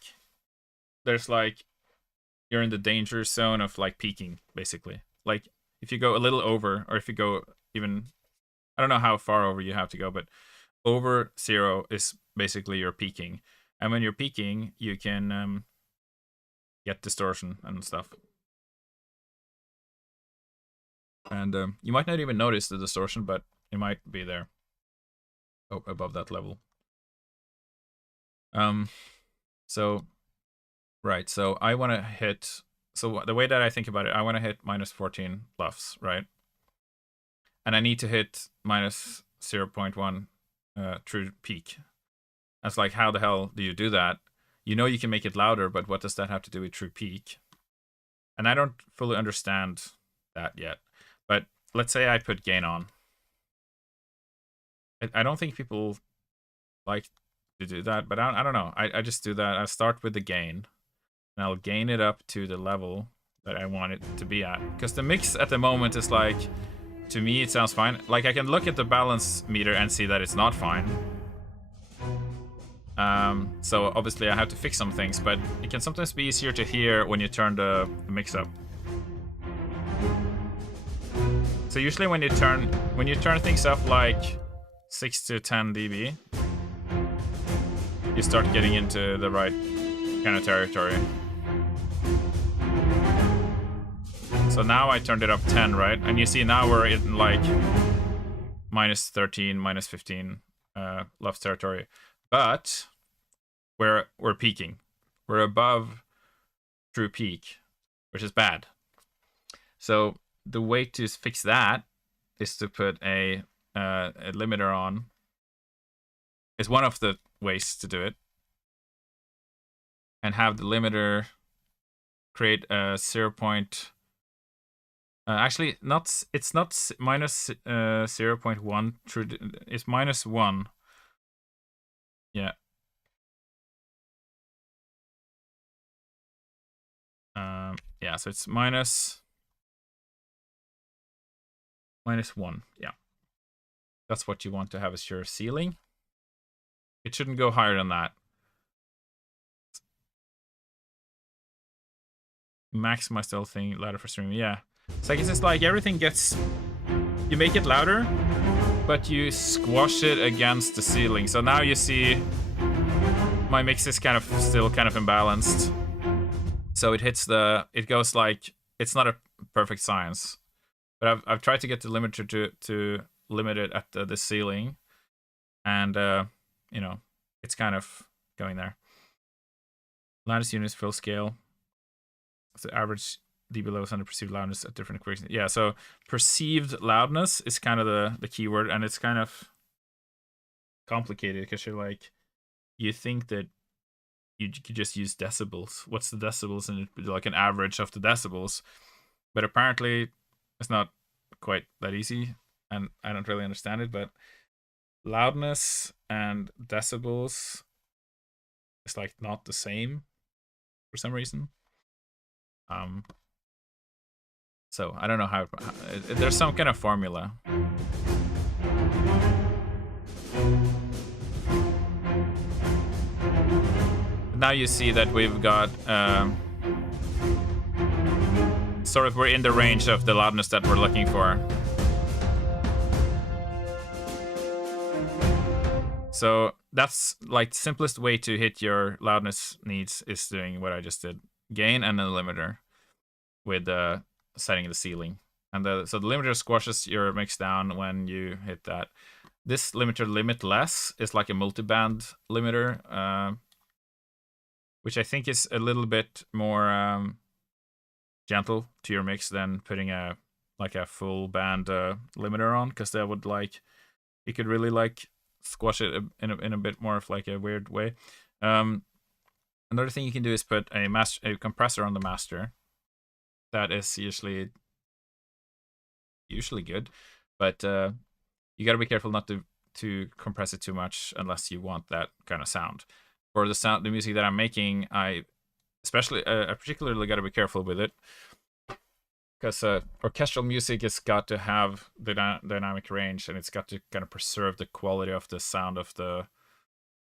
there's like, you're in the danger zone of like peaking, basically. Like if you go a little over, or if you go even, I don't know how far over you have to go, but over 0 is basically you're peaking. And when you're peaking, you can get distortion and stuff. And you might not even notice the distortion, but it might be there above that level. So, right, so I want to hit, so the way that I think about it, I want to hit minus 14 LUFS, right? And I need to hit minus 0.1 true peak. That's like, how the hell do you do that? You know you can make it louder, but what does that have to do with true peak? And I don't fully understand that yet. But let's say I put gain on. I don't think people like to do that, but I don't know. I just do that. I start with the gain, and I'll gain it up to the level that I want it to be at. Because the mix at the moment is like, to me, it sounds fine. Like, I can look at the balance meter and see that it's not fine. So obviously I have to fix some things, but it can sometimes be easier to hear when you turn the mix up. So usually when you turn things up like 6 to 10 dB, you start getting into the right kind of territory. So now I turned it up 10, right? And you see now we're in like minus 13, minus 15 LUFS territory. But we're peaking. We're above true peak, which is bad. So the way to fix that is to put a limiter on. It's one of the ways to do it. And have the limiter create a 0. Actually, it's not minus 0.1 true. It's minus 1. Yeah. Yeah, so it's minus 1. Yeah. That's what you want to have as your ceiling. It shouldn't go higher than that. Maximize the whole thing, louder for streaming. Yeah. So I guess it's like everything gets, you make it louder, but you squash it against the ceiling. So now you see my mix is kind of still kind of imbalanced. So it goes like, it's not a perfect science, but I've tried to get the limiter to limit it at the ceiling, and you know, it's kind of going there. Loudness units full scale. So average dB levels under perceived loudness at different equations. Yeah, so perceived loudness is kind of the keyword, and it's kind of complicated because you're like, you think that you could just use decibels. What's the decibels? And it'd be like an average of the decibels. But apparently it's not quite that easy, and I don't really understand it, but loudness and decibels is like not the same for some reason. So I don't know how there's some kind of formula. Now you see that we've got sort of, we're in the range of the loudness that we're looking for. So that's like the simplest way to hit your loudness needs is doing what I just did. gain and a limiter with setting the ceiling. And so the limiter squashes your mix down when you hit that. This limiter limitless is like a multiband limiter, which I think is a little bit more gentle to your mix than putting a full band limiter on, because that would you could really squash it in a bit more of a weird way. Another thing you can do is put a compressor on the master. That is usually good, but you gotta be careful not to compress it too much unless you want that kind of sound. For the music that I'm making, I particularly gotta be careful with it, because orchestral music has got to have the dynamic range, and it's got to kind of preserve the quality of the sound of the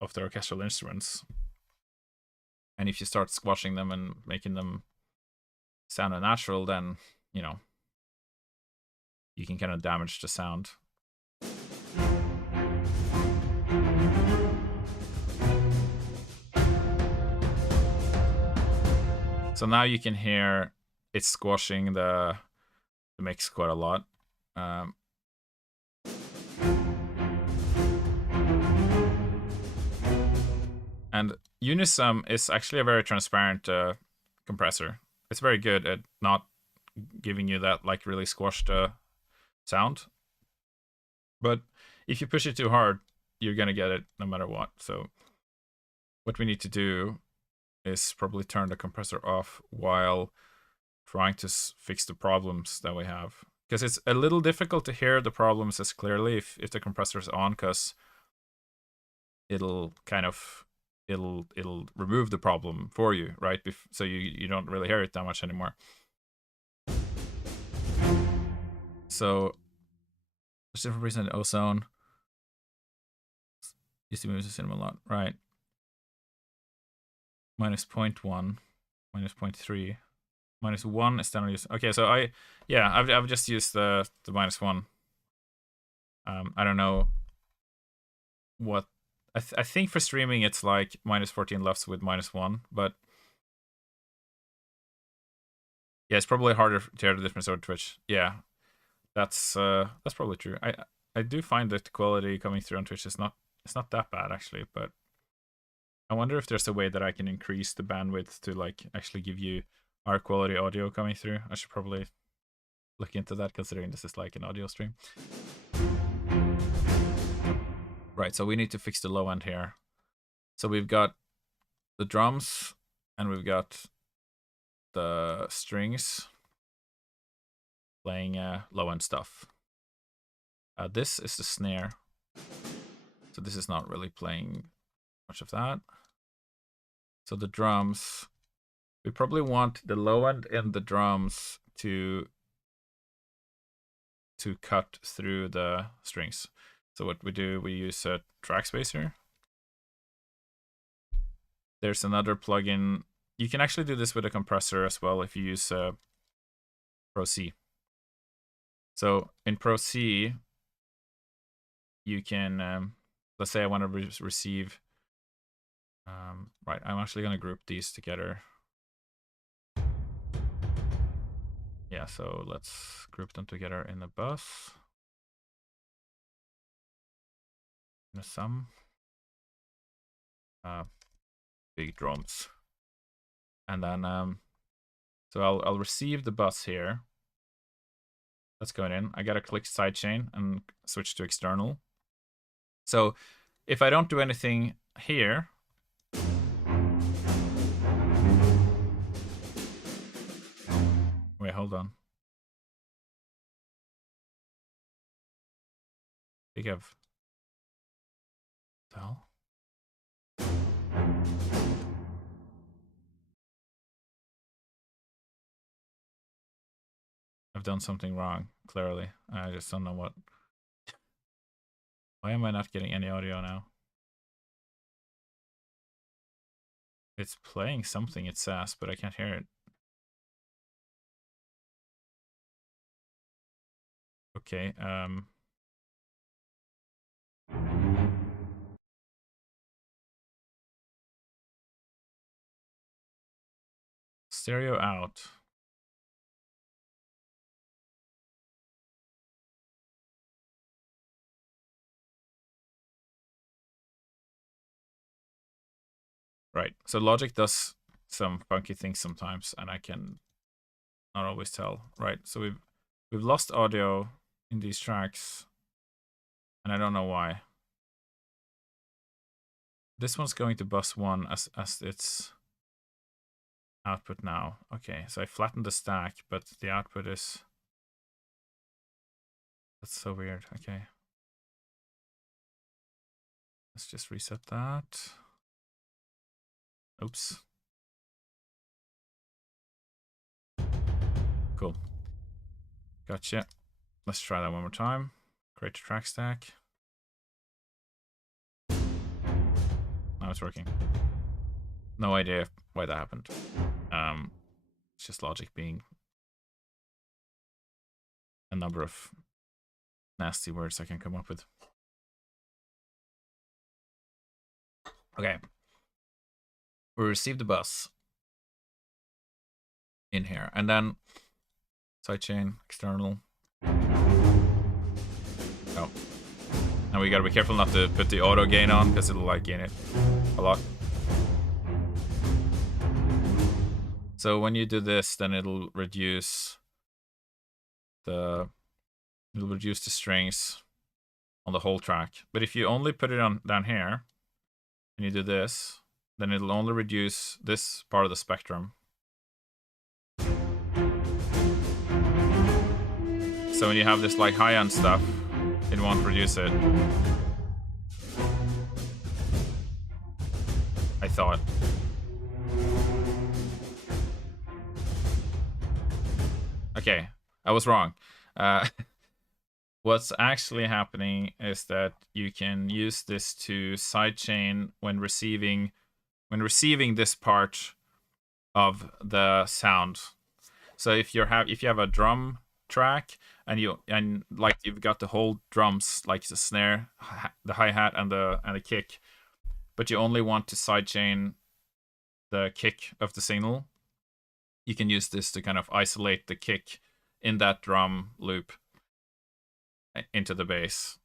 orchestral instruments. And if you start squashing them and making them sound unnatural, then you can kind of damage the sound. So now you can hear it's squashing the mix quite a lot. And Unisum is actually a very transparent compressor. It's very good at not giving you that really squashed sound. But if you push it too hard, you're gonna get it no matter what. So what we need to do is probably turn the compressor off while trying to fix the problems that we have, because it's a little difficult to hear the problems as clearly if the compressor is on, because it'll remove the problem for you, right? So you don't really hear it that much anymore. So there's different reason in Ozone. Used to move the cinema a lot, right? Minus 0.1, minus 0.3, minus 1 is standard use. Okay, so I've just used the minus 1. I don't know what I think for streaming it's like minus 14 lefts with minus 1, but yeah, it's probably harder to hear the difference over Twitch. Yeah, that's probably true. I do find that the quality coming through on Twitch is not that bad actually, but I wonder if there's a way that I can increase the bandwidth to actually give you our quality audio coming through. I should probably look into that, considering this is an audio stream. Right, so we need to fix the low end here. So we've got the drums and we've got the strings playing low end stuff. This is the snare. So this is not really playing much of that. So the drums, we probably want the low end in the drums to cut through the strings. So what we do, we use a track spacer. There's another plugin. You can actually do this with a compressor as well if you use Pro C. So in Pro C, you can, let's say I want to receive, right, I'm actually going to group these together. Yeah, so let's group them together in a bus. In a sum. Big drums. And then, so I'll receive the bus here. That's going in. I gotta click sidechain and switch to external. So if I don't do anything here, wait, hold on. I think I've, the hell? I've done something wrong, clearly. I just don't know what. Why am I not getting any audio now? It's playing something, it says, but I can't hear it. Okay, stereo out. Right, so Logic does some funky things sometimes, and I can not always tell. Right, so we've lost audio in these tracks, and I don't know why. This one's going to bus 1 as its output now. Okay, so I flattened the stack, but the output is... That's so weird. Okay. Let's just reset that. Oops. Cool. Gotcha. Let's try that one more time. Create a track stack. Now it's working. No idea why that happened. It's just Logic being a number of nasty words I can come up with. Okay. We received the bus in here, and then sidechain, external. Oh. And we gotta be careful not to put the auto gain on, because it'll like gain it a lot. So when you do this, then it'll reduce the strings on the whole track. But if you only put it on down here, and you do this, then it'll only reduce this part of the spectrum. So when you have this like high-end stuff, it won't reduce it. I thought. Okay, I was wrong. What's actually happening is that you can use this to sidechain when receiving this part of the sound. So if you have a drum track and you've got the whole drums, like the snare, the hi-hat and the kick, but you only want to sidechain the kick of the signal, you can use this to kind of isolate the kick in that drum loop into the bass.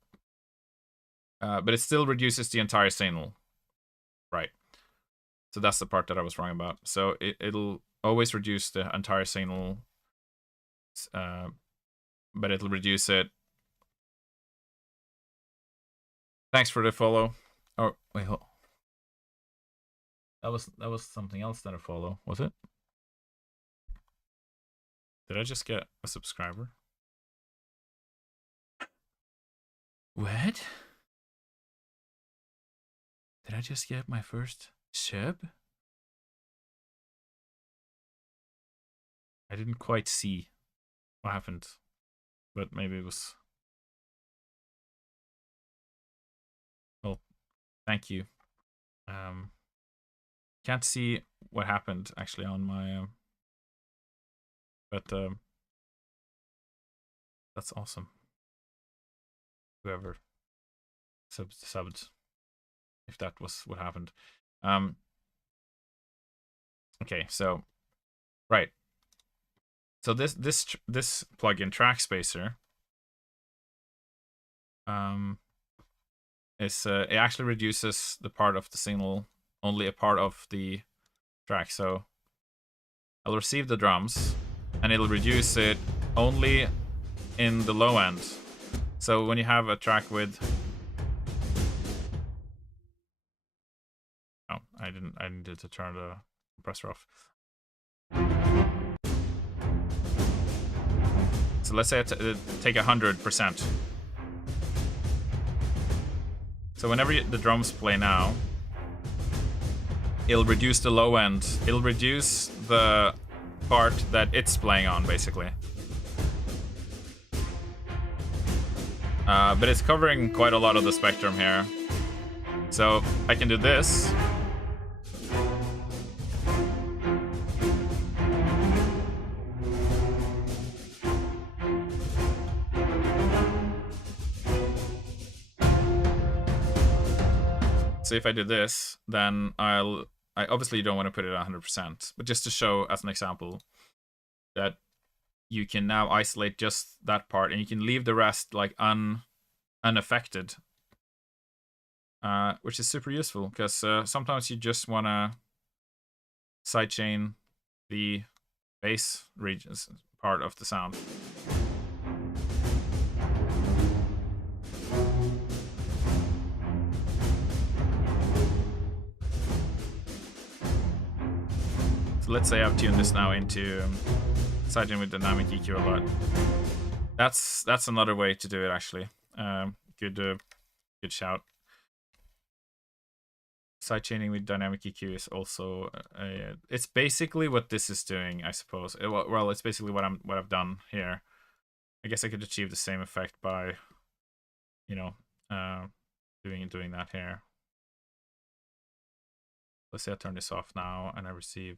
But it still reduces the entire signal. Right. So that's the part that I was wrong about. So it'll always reduce the entire signal, but it'll reduce it. Thanks for the follow. Oh, wait, hold. That was something else that I follow, was it? Did I just get a subscriber? What? Did I just get my first sub? I didn't quite see what happened, but maybe it was... Well, thank you. Can't see what happened actually on my... But that's awesome. Whoever subbed, if that was what happened. Okay, so right. So this plugin Trackspacer it actually reduces the part of the signal, only a part of the track. So I'll receive the drums and it'll reduce it only in the low end. So when you have a track with... Oh, I needed to turn the compressor off. So let's say I take 100%. So whenever the drums play now, it'll reduce the low end. It'll reduce the part that it's playing on, basically. But it's covering quite a lot of the spectrum here. So I can do this. So if I do this, then I'll obviously you don't want to put it 100%, but just to show as an example that you can now isolate just that part and you can leave the rest like unaffected, which is super useful because sometimes you just want to sidechain the bass regions part of the sound. So let's say I've tuned this now into sidechain with dynamic EQ a lot. That's another way to do it actually. Good shout. Sidechaining with dynamic EQ is also it's basically what this is doing, I suppose. Well, it's basically what I've done here. I guess I could achieve the same effect by, you know, doing that here. Let's say I turn this off now and I receive.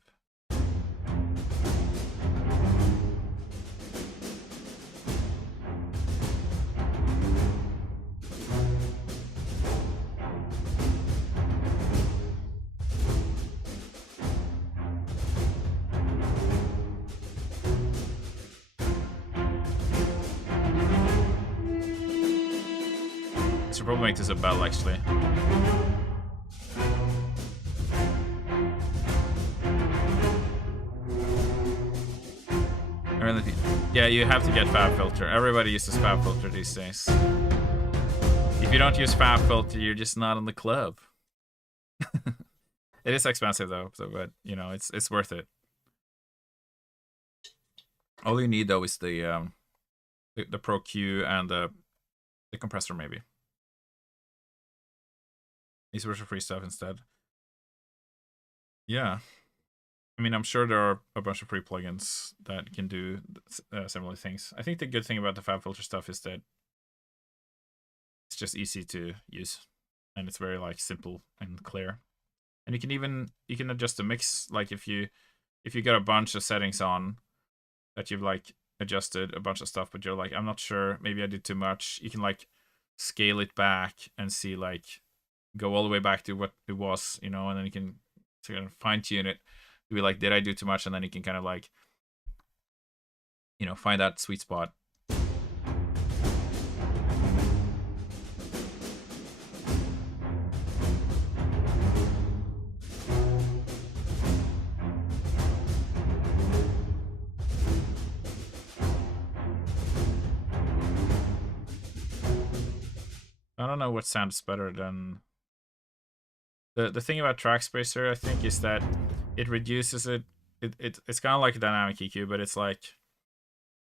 Should probably make this a bell actually. Yeah, you have to get FabFilter. Everybody uses FabFilter these days. If you don't use FabFilter, you're just not in the club. It is expensive though, so but you know it's worth it. All you need though is the Pro Q and the compressor maybe. Use version-free stuff instead. Yeah. I mean, I'm sure there are a bunch of free plugins that can do similar things. I think the good thing about the FabFilter stuff is that it's just easy to use, and it's very like simple and clear. And you can adjust the mix. Like if you got a bunch of settings on that you've like adjusted a bunch of stuff, but you're like, I'm not sure, maybe I did too much. You can like scale it back and see like go all the way back to what it was, you know, and then you can sort of fine tune it. Be like, did I do too much? And then you can kind of like, you know, find that sweet spot. I don't know what sounds better than the thing about Trackspacer, I think, is that it reduces it. It's kind of like a dynamic EQ, but it's like,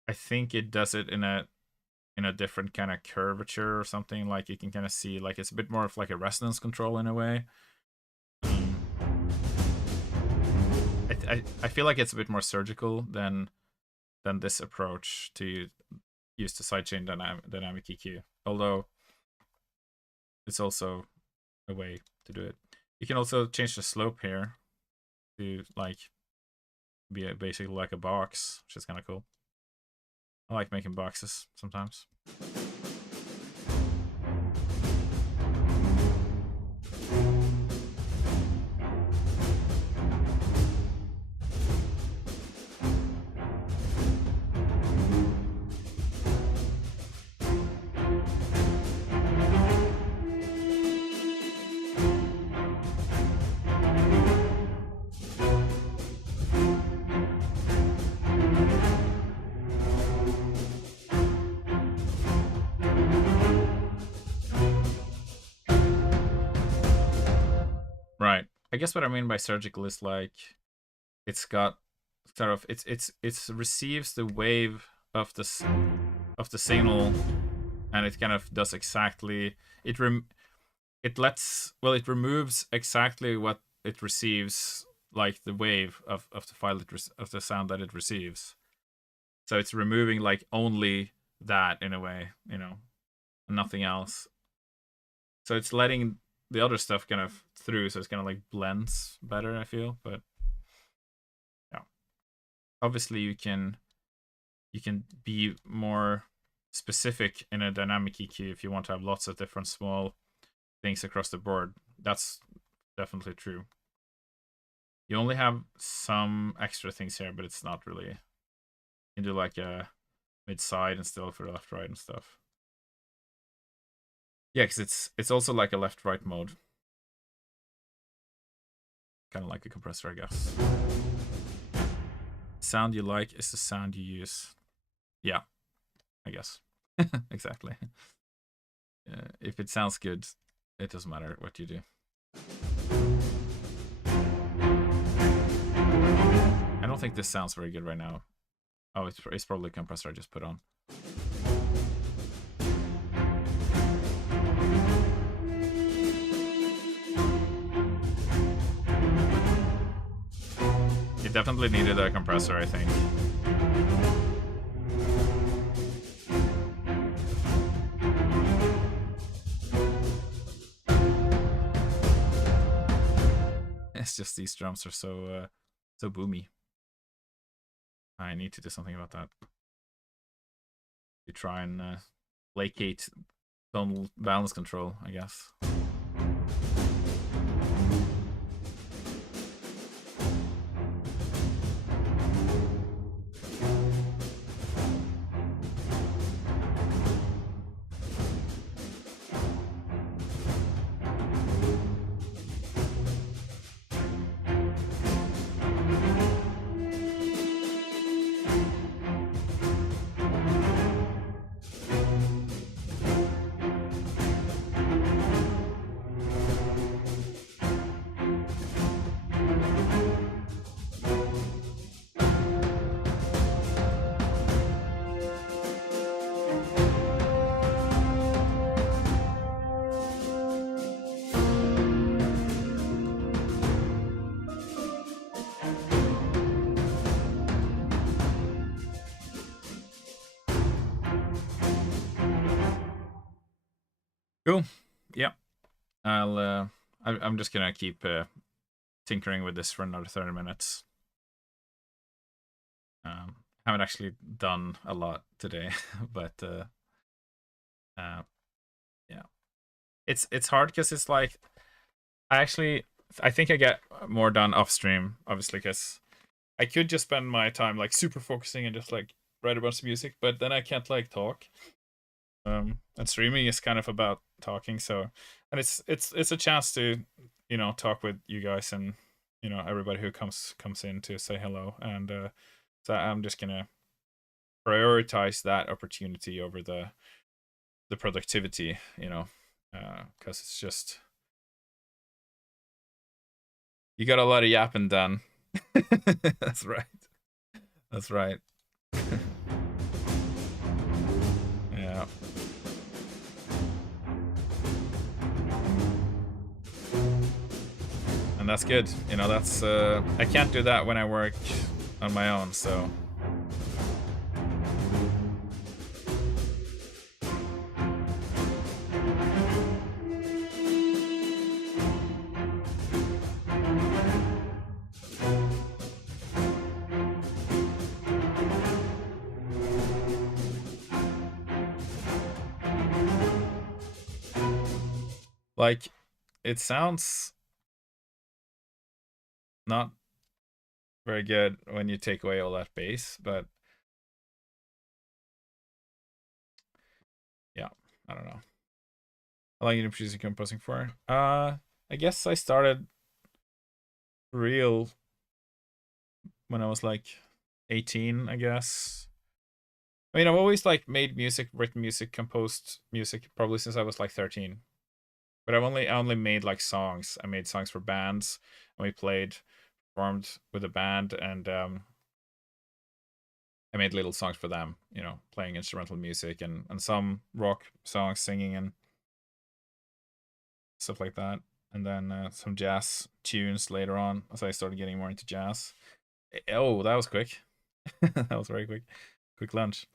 I think it does it in a different kind of curvature or something. Like you can kind of see like it's a bit more of like a resonance control in a way. I feel like it's a bit more surgical than this approach to use the sidechain dynamic EQ. Although it's also a way to do it. You can also change the slope here to like be basically like a box, which is kind of cool. I like making boxes sometimes. Right. I guess what I mean by surgical is like it's got sort of it receives the wave of the signal, and it kind of does exactly it removes exactly what it receives, like the wave of the file of the sound that it receives. So it's removing like only that in a way, you know, and nothing else. So it's letting the other stuff kind of through, so it's kind of like blends better, I feel. But yeah, obviously you can be more specific in a dynamic EQ if you want to have lots of different small things across the board. That's definitely true. You only have some extra things here, but it's not really. You can do like a mid-side instead for left-right and stuff. Yeah, because it's also like a left-right mode. Kind of like a compressor, I guess. Sound you like is the sound you use. Yeah, I guess. Exactly. If it sounds good, it doesn't matter what you do. I don't think this sounds very good right now. Oh, it's probably a compressor I just put on. It definitely needed a compressor, I think. It's just these drums are so boomy. I need to do something about that. You try and placate tonal balance control, I guess. Cool. Yeah. I'm just gonna keep tinkering with this for another 30 minutes. Haven't actually done a lot today, but yeah, it's hard because it's like I think I get more done off stream, obviously, because I could just spend my time like super focusing and just like write a bunch of music, but then I can't like talk. And streaming is kind of about talking, so and it's a chance to talk with you guys and everybody who comes in to say hello, and so I'm just gonna prioritize that opportunity over the productivity, because it's just you got a lot of yapping done. That's right. That's right. Yeah. And that's good. That's I can't do that when I work on my own, so like it sounds not very good when you take away all that bass, but yeah, I don't know. How long you been producing composing for? I guess I started real when I was like 18, I guess. I mean, I've always like made music, written music, composed music probably since I was like 13. But I only made like songs. I made songs for bands, and we performed with a band, and I made little songs for them, playing instrumental music and some rock songs, singing and stuff like that. And then some jazz tunes later on as I started getting more into jazz. Oh, that was quick. That was very quick. Quick lunch.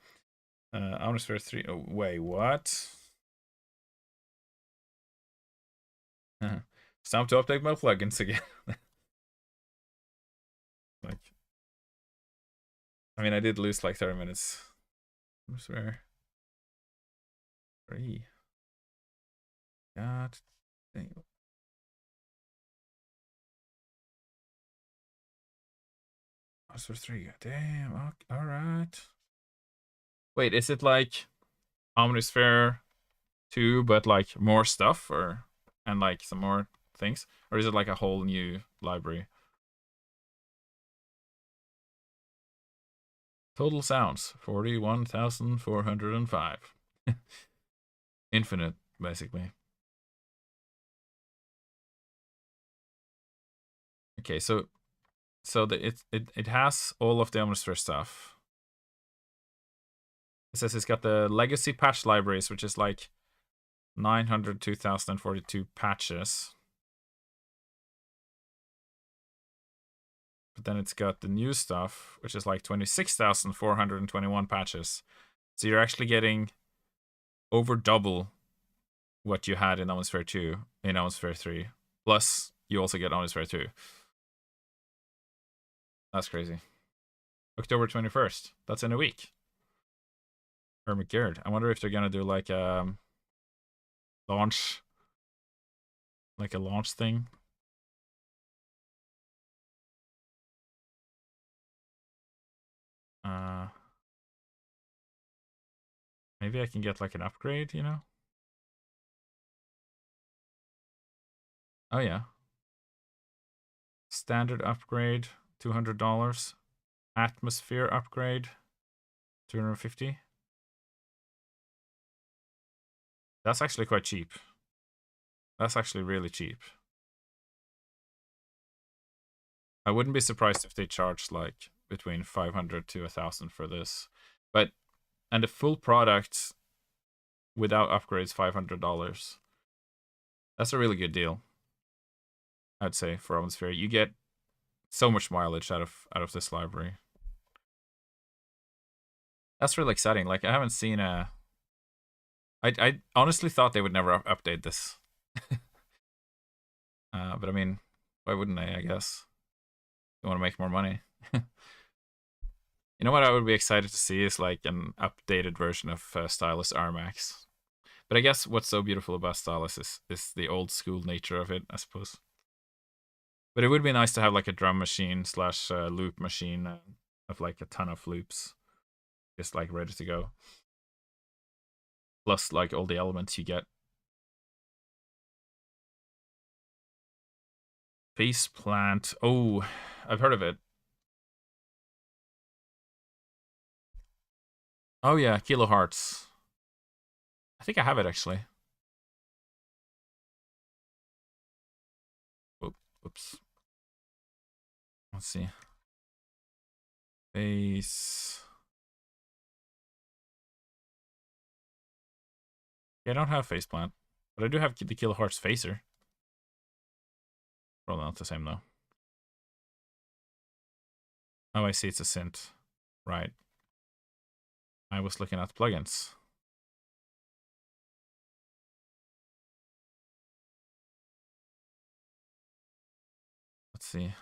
Omnisphere 3. Oh, wait, what? It's time to update my plugins again. Like, I mean, I did lose like 30 minutes. Omnisphere 3. God. Dang. Atmosphere 3. Damn. Okay, all right. Wait, is it like Omnisphere 2, but like more stuff, or and like some more things, or is it like a whole new library? Total sounds 41,405. Infinite, basically. Okay, so it has all of the Omnisphere stuff. It says it's got the legacy patch libraries, which is like 902,042 patches. But then it's got the new stuff, which is like 26,421 patches. So you're actually getting over double what you had in Omnisphere 2 in Omnisphere 3. Plus, you also get Omnisphere 2. That's crazy. October 21st. That's in a week. Hermit I wonder if they're gonna do like launch, like a launch thing. Maybe I can get like an upgrade, you know? Oh yeah. Standard upgrade, $200. Atmosphere upgrade, 250. That's actually quite cheap. That's actually really cheap. I wouldn't be surprised if they charge like between 500 to 1,000 for this. But and the full product without upgrades, $500. That's a really good deal, I'd say, for Omnisphere. You get so much mileage out of this library. That's really exciting. Like, I haven't seen a... I honestly thought they would never update this. But I mean, why wouldn't they, I guess? They want to make more money. You know what I would be excited to see is like an updated version of Stylus RMAX. But I guess what's so beautiful about Stylus is the old school nature of it, I suppose. But it would be nice to have like a drum machine slash loop machine of like a ton of loops, just like ready to go. Plus like all the elements you get. Face plant. Oh, I've heard of it. Oh yeah, Kilohearts. I think I have it actually. Oops. Let's see. Face. Yeah, I don't have Faceplant, but I do have the Kilohearts Facer. Probably not the same though. Oh, I see. It's a synth. Right. I was looking at plugins. Let's see.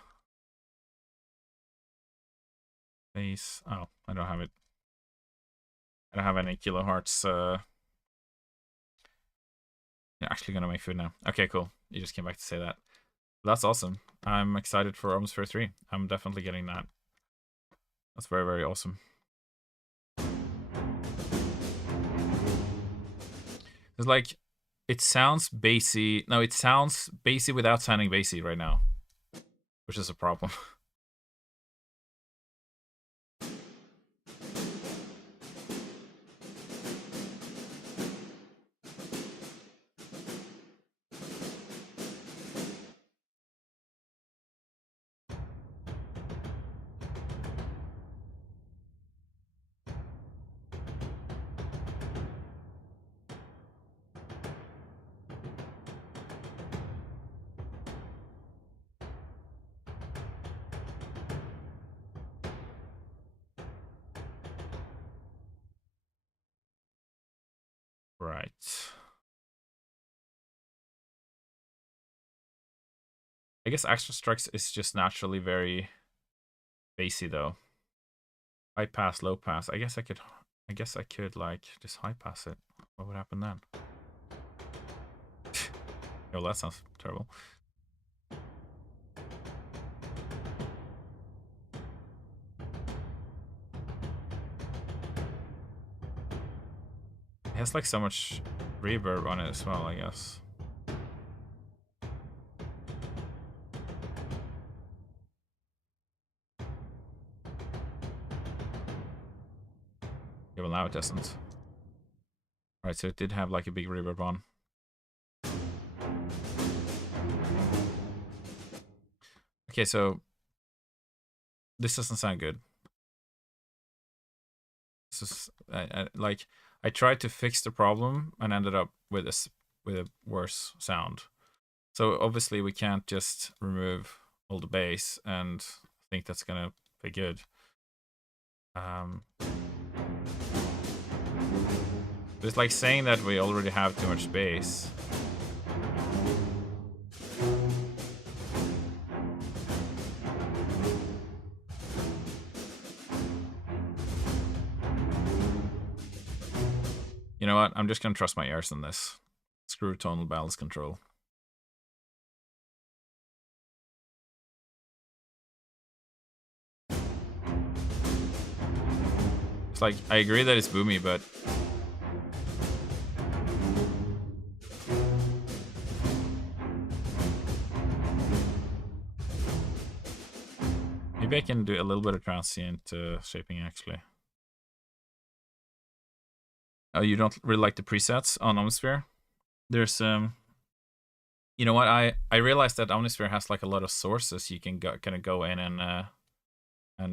Face. Oh, I don't have it. I don't have any Kilohearts. You're actually gonna make food now. Okay, cool. You just came back to say that. That's awesome. I'm excited for Omnisphere 3. I'm definitely getting that. That's very, very awesome. It's like, it sounds bassy. No, it sounds bassy without sounding bassy right now, which is a problem. Right. I guess Action Strikes is just naturally very bassy though. High pass, low pass. I guess I could like just high pass it. What would happen then? Oh, that sounds terrible. It has like so much reverb on it as well, I guess. Yeah, well now it doesn't. Right, so it did have like a big reverb on. Okay, so this doesn't sound good. This is like I tried to fix the problem and ended up with a worse sound. So obviously we can't just remove all the bass and think that's gonna be good. It's like saying that we already have too much space. You know what? I'm just gonna trust my ears on this. Screw tonal balance control. It's like, I agree that it's boomy, but maybe I can do a little bit of transient shaping actually. Oh, you don't really like the presets on Omnisphere? There's you know what? I realized that Omnisphere has like a lot of sources you can kind of go in and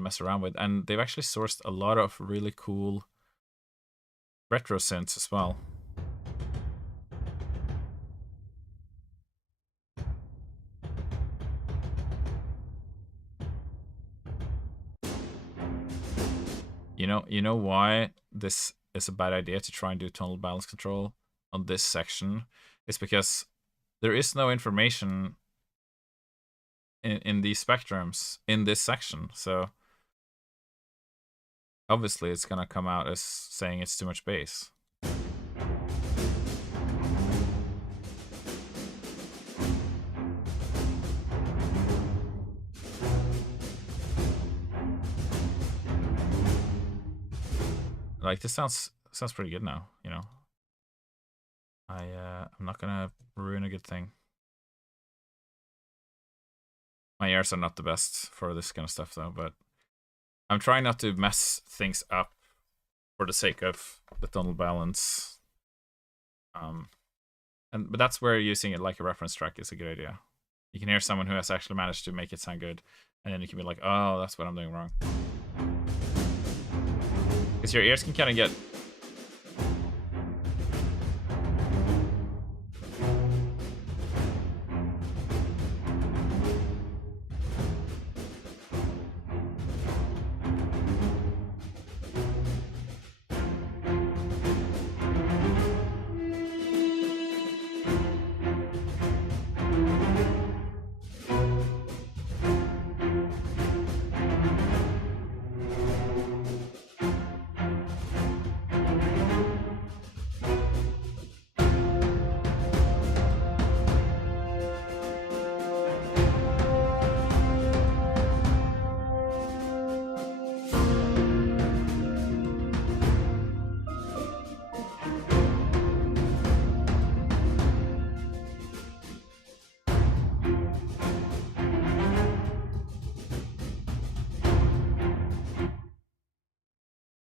mess around with, and they've actually sourced a lot of really cool retro synths as well. You know why this is a bad idea to try and do tonal balance control on this section? It's because there is no information in these spectrums in this section, so obviously it's gonna come out as saying it's too much bass. Like this sounds pretty good now, you know. I'm not gonna ruin a good thing. My ears are not the best for this kind of stuff though, but I'm trying not to mess things up for the sake of the tonal balance. But that's where using it like a reference track is a good idea. You can hear someone who has actually managed to make it sound good, and then you can be like, oh, that's what I'm doing wrong. Because your ears can kind of get...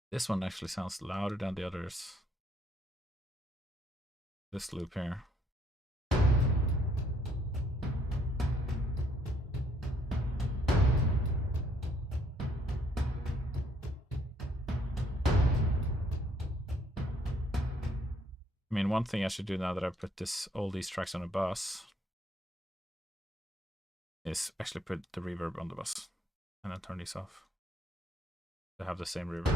This one actually sounds louder than the others. This loop here. I mean, one thing I should do now that I've put all these tracks on a bus is actually put the reverb on the bus and then turn these off to have the same reverb.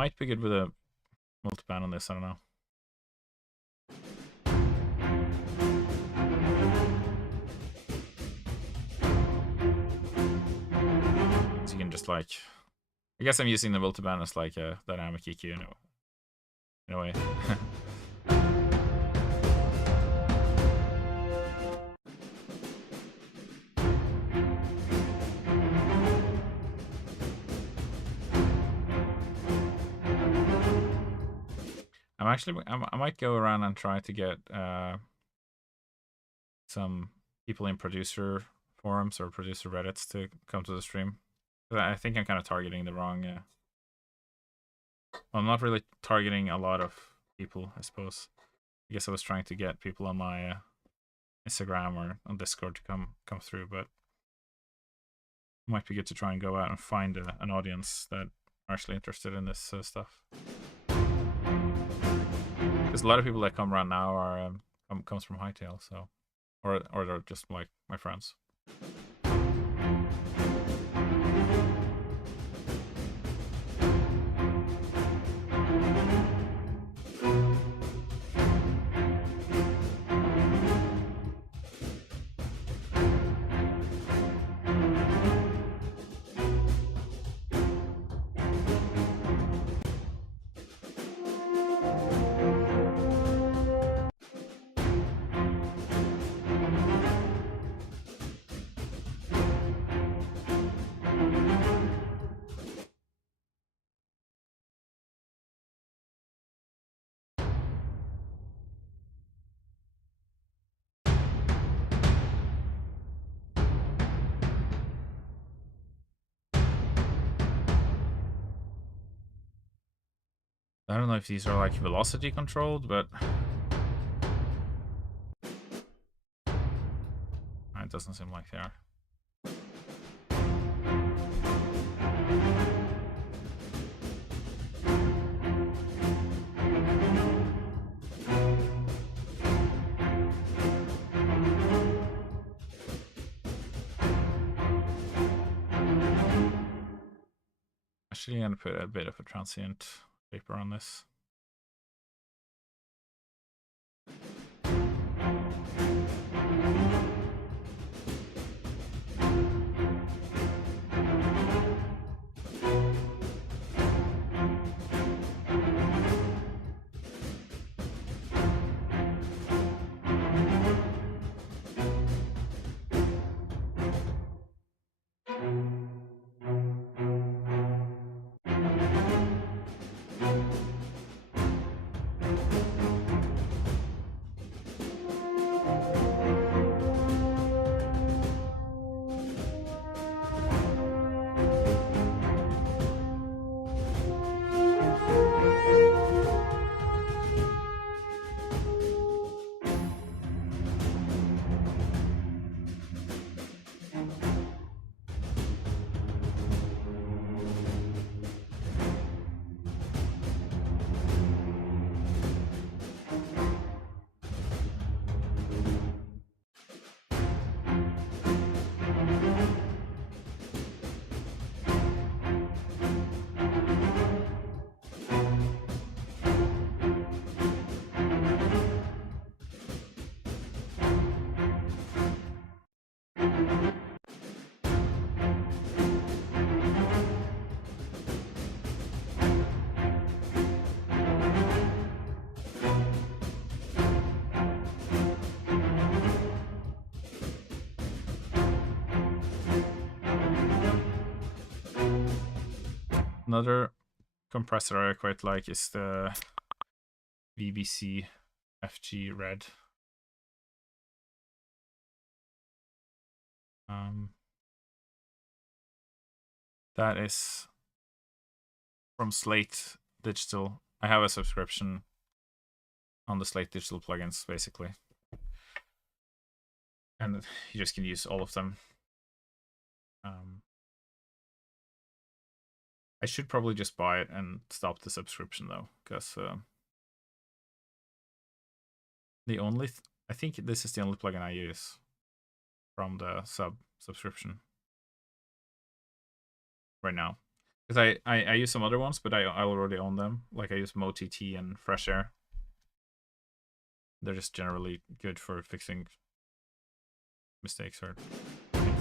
Might be good with a multi-ban on this, I don't know. So you can just like, I guess I'm using the multi-ban as like a dynamic EQ in a way. I might go around and try to get some people in producer forums or producer Reddits to come to the stream. I think I'm kind of targeting the wrong. I'm not really targeting a lot of people, I suppose. I guess I was trying to get people on my Instagram or on Discord to come through, but it might be good to try and go out and find an audience that are actually interested in this stuff. Because a lot of people that come around now are comes from Hytale, so or they're just like my friends. I don't know if these are like velocity controlled, but it doesn't seem like they are. Actually, I'm gonna put a bit of a transient paper on this. Another compressor I quite like is the VBC FG Red. That is from Slate Digital. I have a subscription on the Slate Digital plugins, basically. And you just can use all of them. I should probably just buy it and stop the subscription though, because I think this is the only plugin I use from the subscription right now. Because I use some other ones, but I already own them. Like I use MoTT and Fresh Air. They're just generally good for fixing mistakes or things.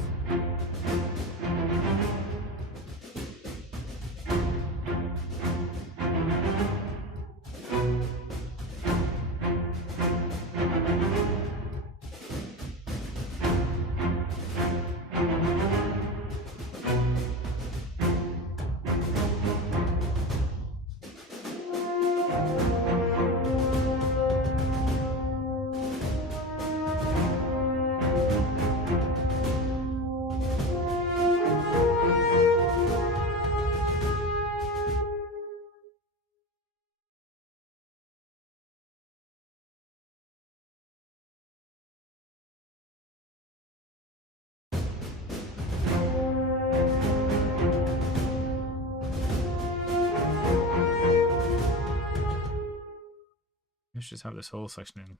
Let's just have this whole section in.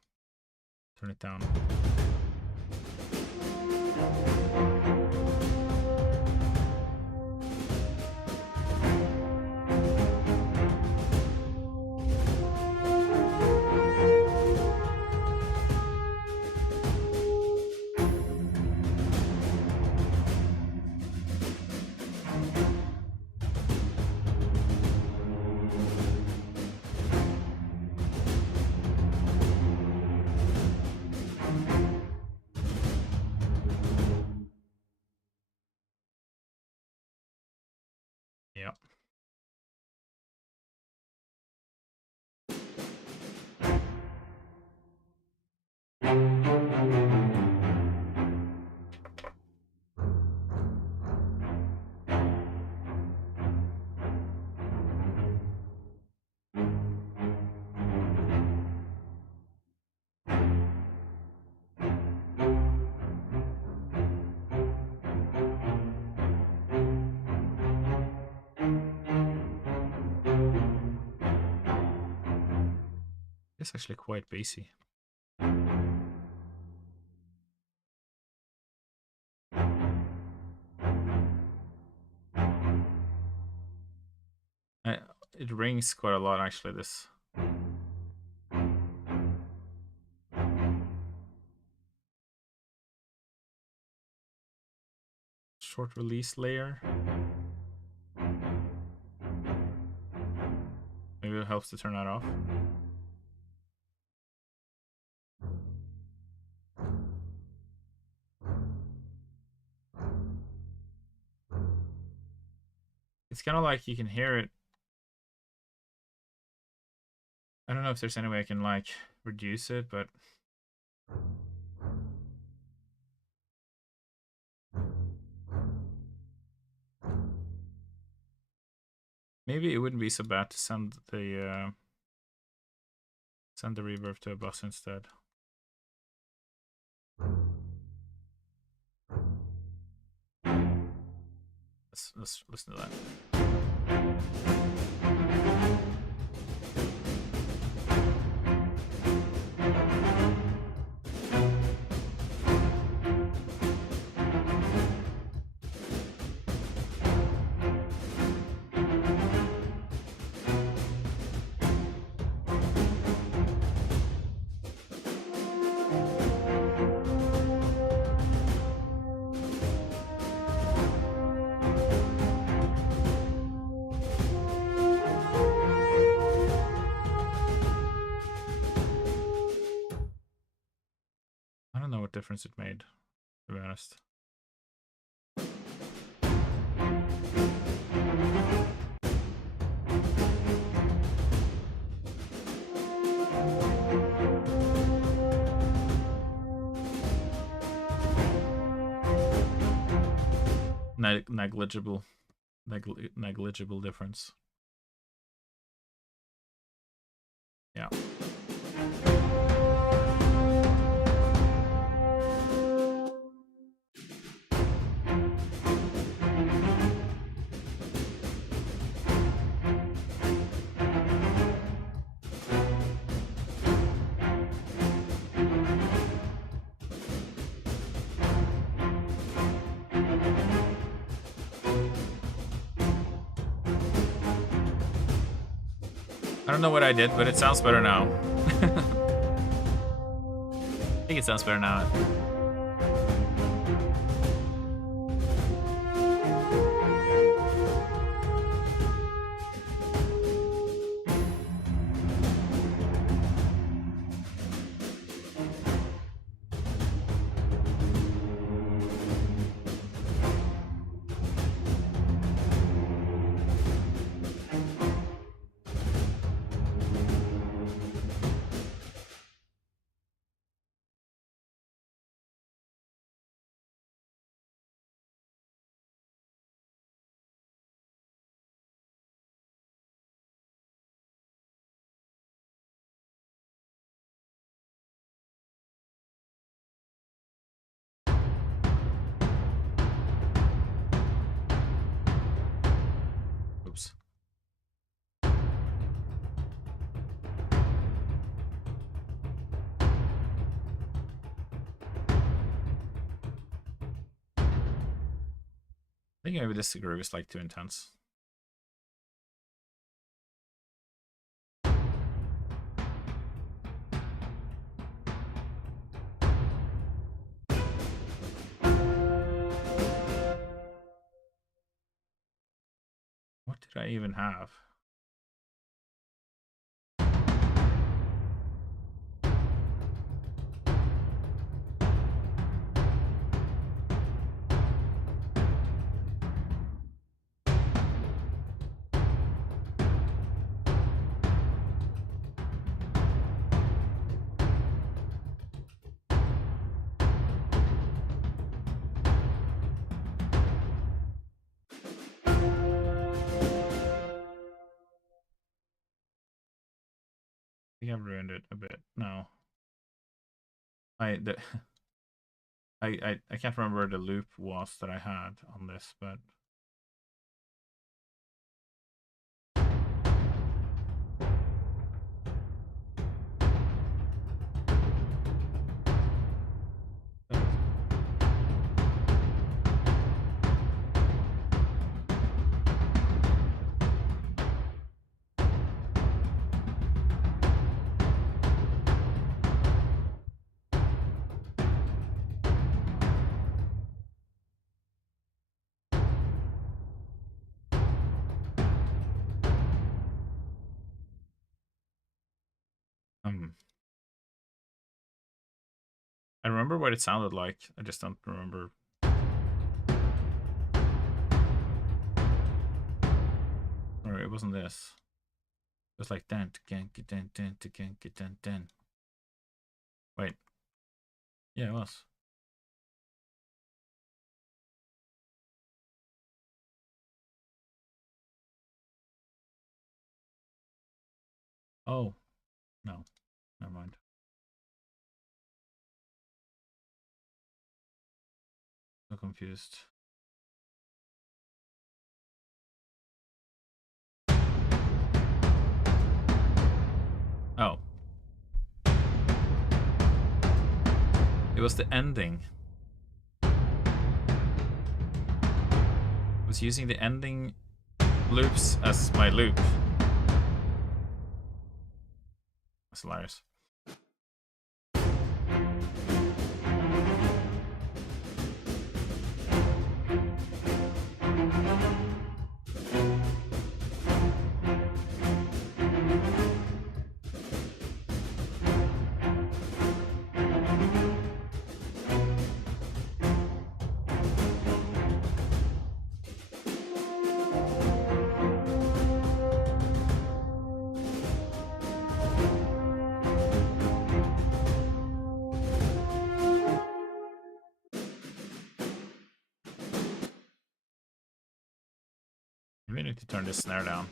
Turn it down. Yep. It's actually quite bassy. It rings quite a lot actually, this. Short release layer. Maybe it helps to turn that off. It's kind of like you can hear it. I don't know if there's any way I can like reduce it, but maybe it wouldn't be so bad to send the reverb to a bus instead. Let's listen to that. I don't know what difference it made, to be honest. Negligible difference. Yeah. I don't know what I did, but it sounds better now. I think it sounds better now. Oops. I think maybe this groove is like too intense. What did I even have? I think I've ruined it a bit. No. I can't remember where the loop was that I had on this, but I remember what it sounded like. I just don't remember. Or it wasn't this. It was like dan again, dan dan again, dan dan. Wait. Yeah, it was. Oh, no, never mind. So confused. Oh. It was the ending. I was using the ending loops as my loop. That's hilarious. Maybe I need to turn this snare down.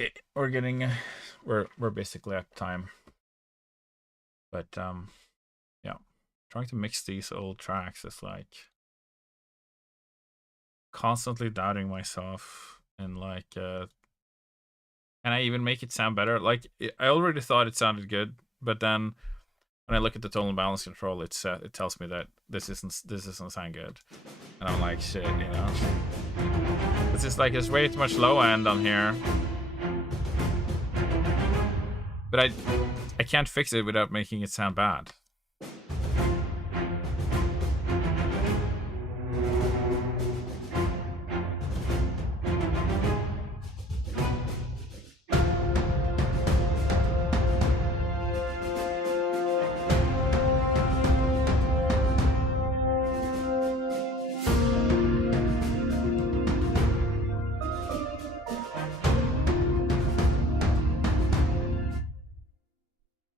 Okay, we're basically at time. But yeah, trying to mix these old tracks is like constantly doubting myself and like can I even make it sound better? Like I already thought it sounded good, but then when I look at the tonal balance control, it tells me that this doesn't sound good, and I'm like, shit, you know. It's just like there's way too much low end on here, but I can't fix it without making it sound bad.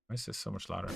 Why is this so much louder?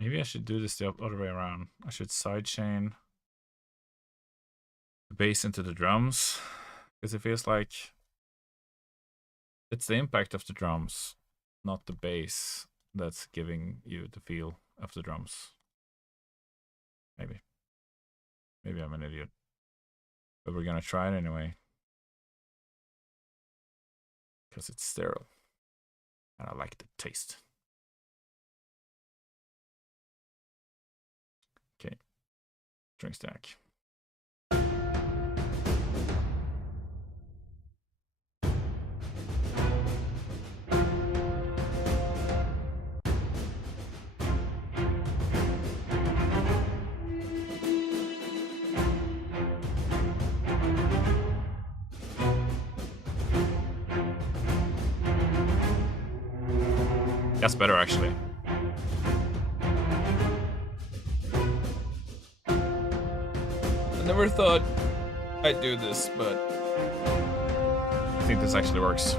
Maybe I should do this the other way around. I should sidechain the bass into the drums, because it feels like it's the impact of the drums, not the bass, that's giving you the feel of the drums. Maybe I'm an idiot, but we're gonna try it anyway, because it's sterile and I like the taste. Okay, string stack. That's better, actually. I never thought I'd do this, but I think this actually works.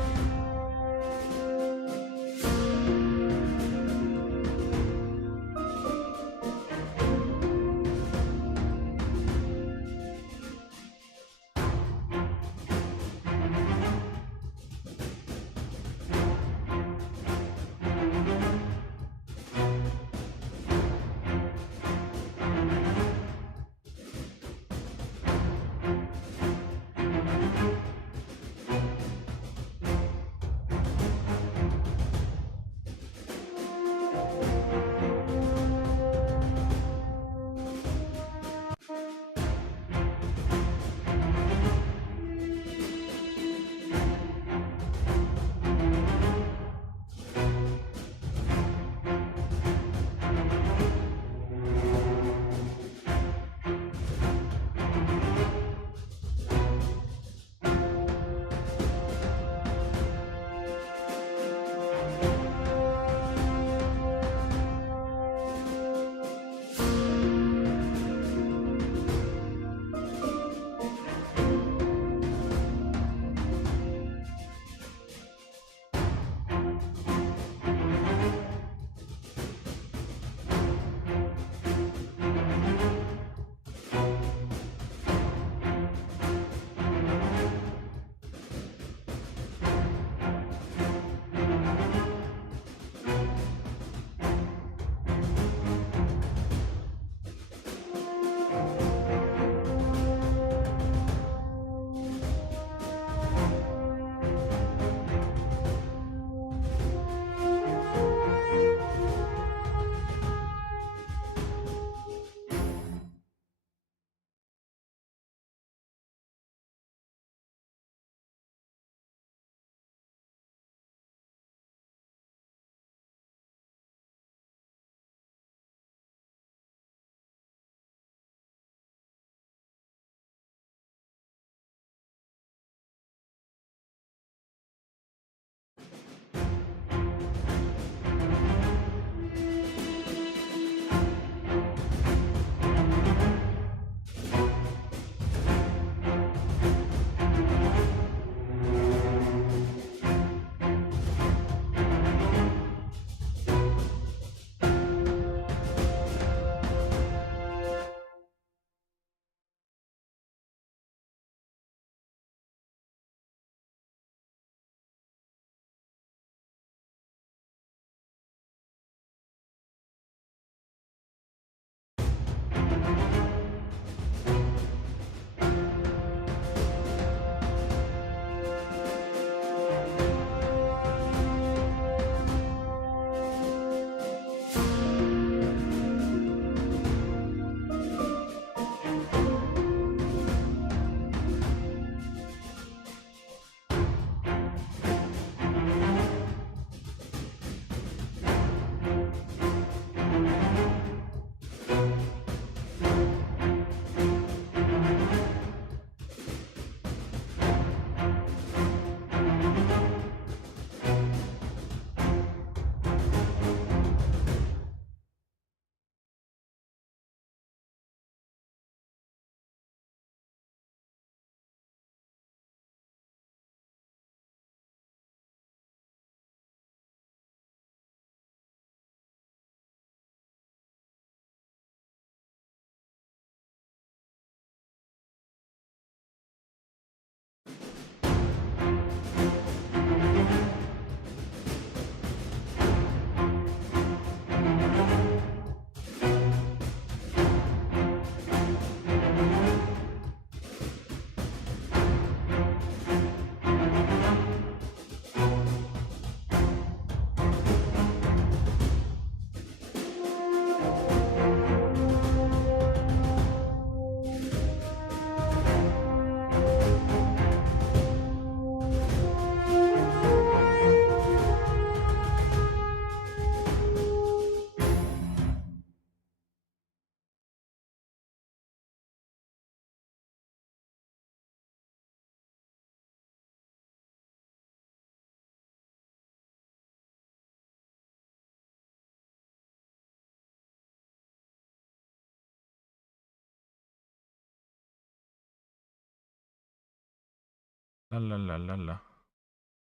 la la la la.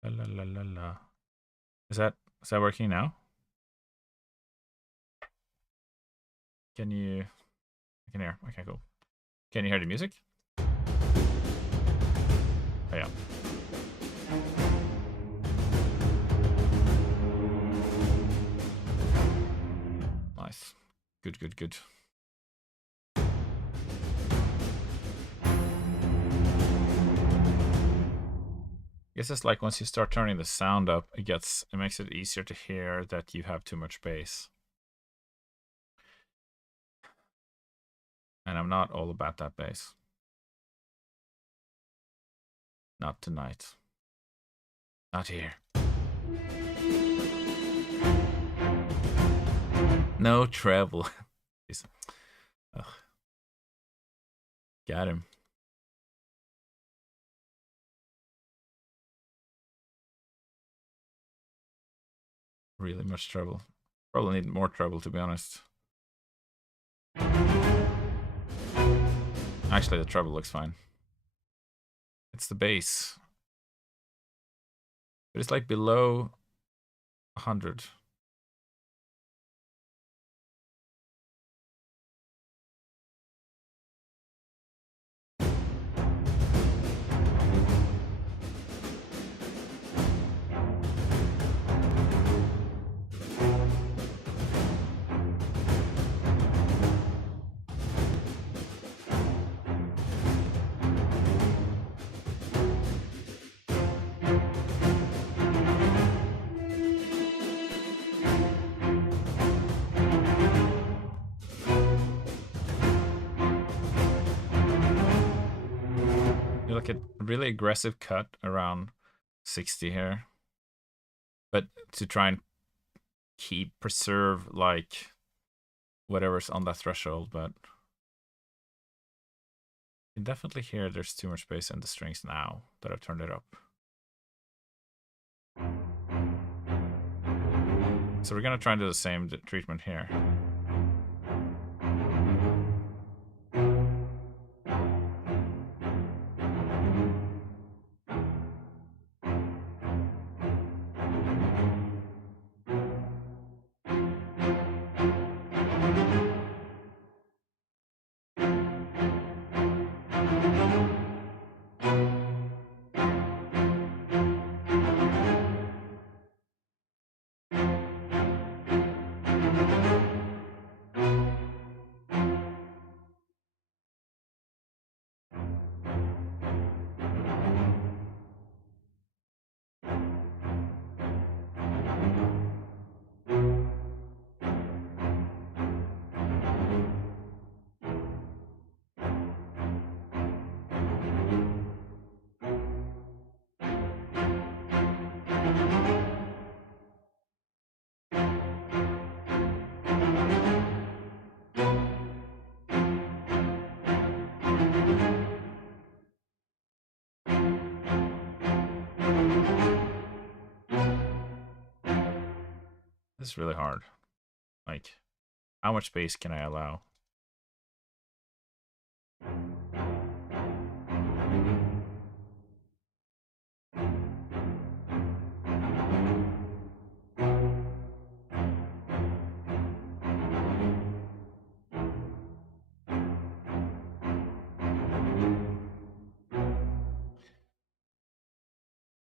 La la la la la. Is that working now? Can you? I can hear. Okay, cool. Can you hear the music? Oh yeah. Nice. Good, good, good. I guess it's like once you start turning the sound up, it makes it easier to hear that you have too much bass. And I'm not all about that bass. Not tonight. Not here. No treble. Ugh. Got him. Really much trouble. Probably need more trouble, to be honest. Actually, the treble looks fine. It's the bass. But it's like below 100. Like a really aggressive cut around 60 here, but to try and preserve like whatever's on that threshold. But you can definitely hear there's too much bass in the strings now that I've turned it up. So we're gonna try and do the same treatment here. This is really hard. Like, how much bass can I allow?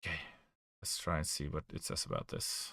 Okay, let's try and see what it says about this.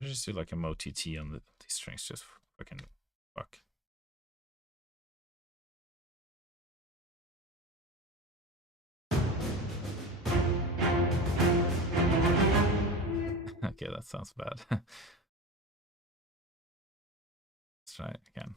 Just do like a MoTT on these strings, just fucking fuck. Okay, that sounds bad. Let's try it again.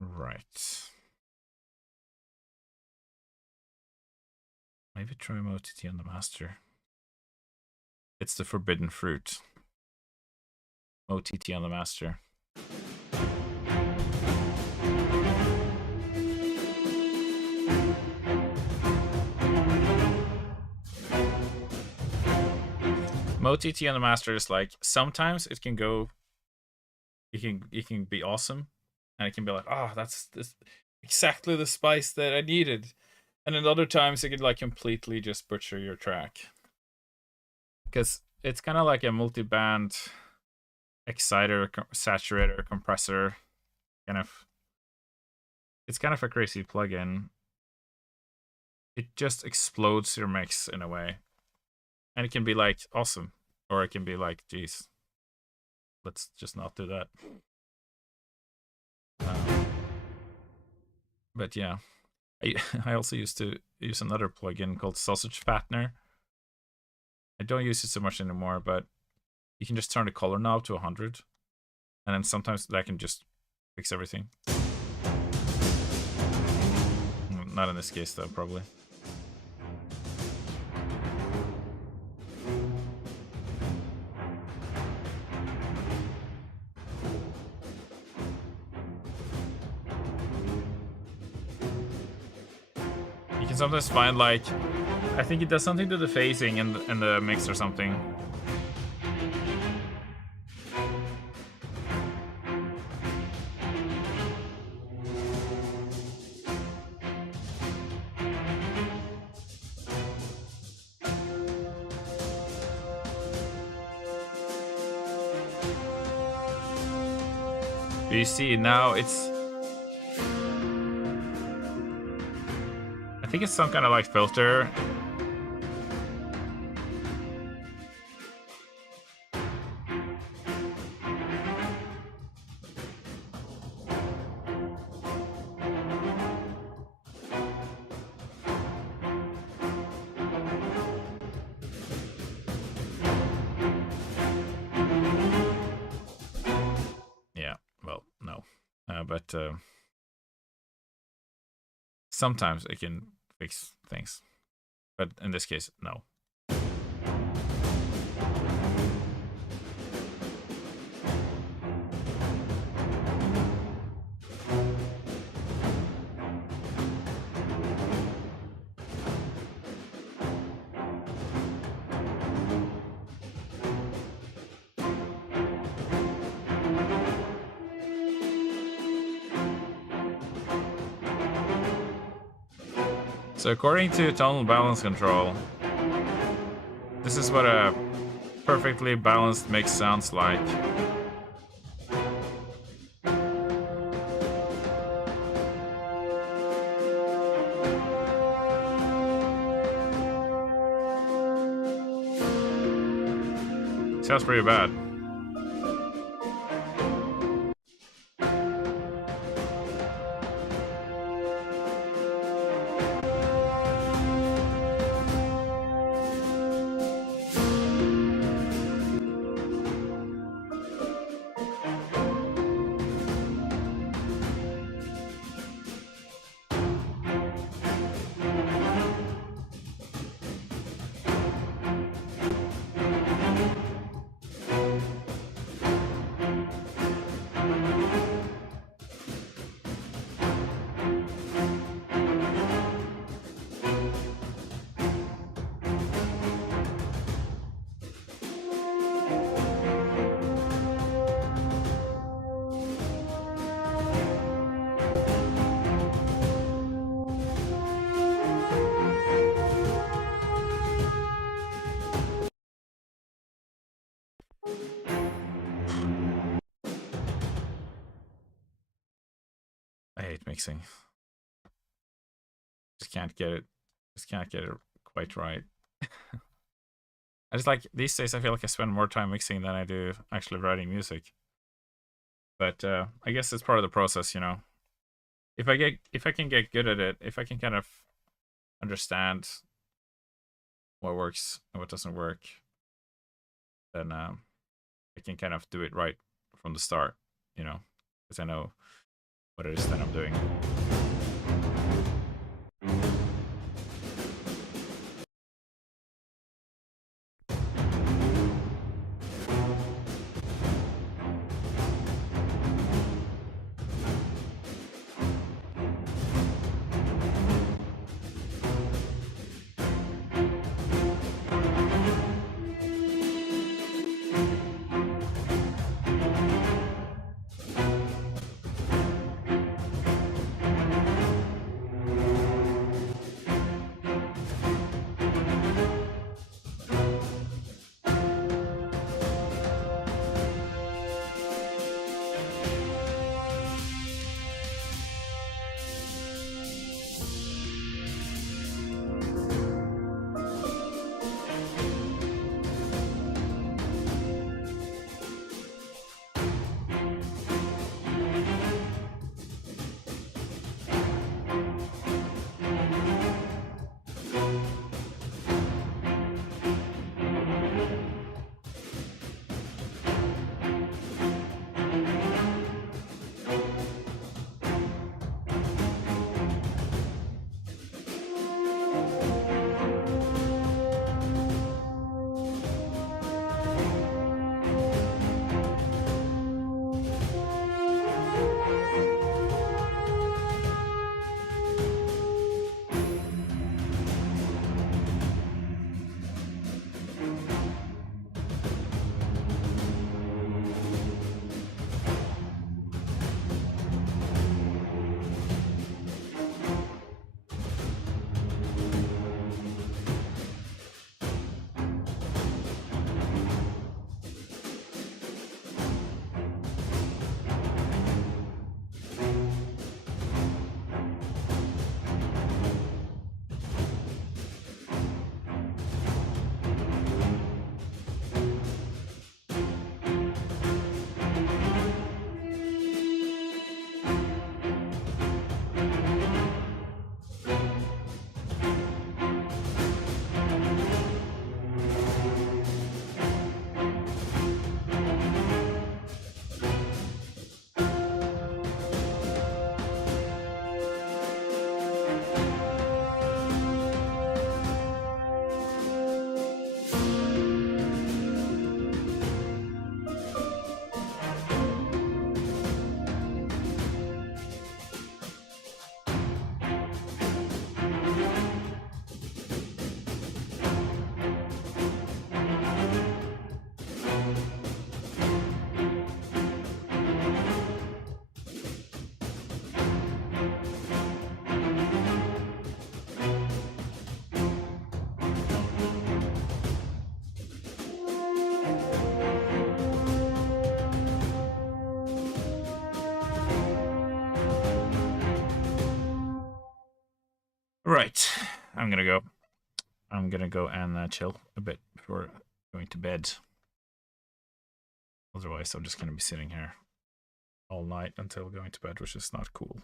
Right. Maybe try MOTT on the master. It's the forbidden fruit. OTT on the master. MOTT on the master is like, sometimes it can go, it can be awesome, and it can be like, oh, that's exactly the spice that I needed. And then other times it can like completely just butcher your track. Because it's kind of like a multi-band exciter, saturator, compressor, kind of. It's kind of a crazy plugin. It just explodes your mix in a way. And it can be like awesome, or it can be like, geez, let's just not do that. But yeah, I also used to use another plugin called Sausage Fattener. I don't use it so much anymore, but you can just turn the color knob to 100, and then sometimes that can just fix everything. Not in this case though, probably. You can sometimes find like, I think it does something to the phasing in the mix or something. You see, now it's, I think it's some kind of like filter. Sometimes it can fix things, but in this case, no. So according to tonal balance control, this is what a perfectly balanced mix sounds like. Sounds pretty bad. I hate mixing. Just can't get it. Just can't get it quite right. I just like these days. I feel like I spend more time mixing than I do actually writing music. But I guess it's part of the process, you know. If I can get good at it, if I can kind of understand what works and what doesn't work, then I can kind of do it right from the start, you know, because I know what it is that I'm doing. Right, I'm gonna go. I'm gonna go and chill a bit before going to bed. Otherwise, I'm just gonna be sitting here all night until going to bed, which is not cool.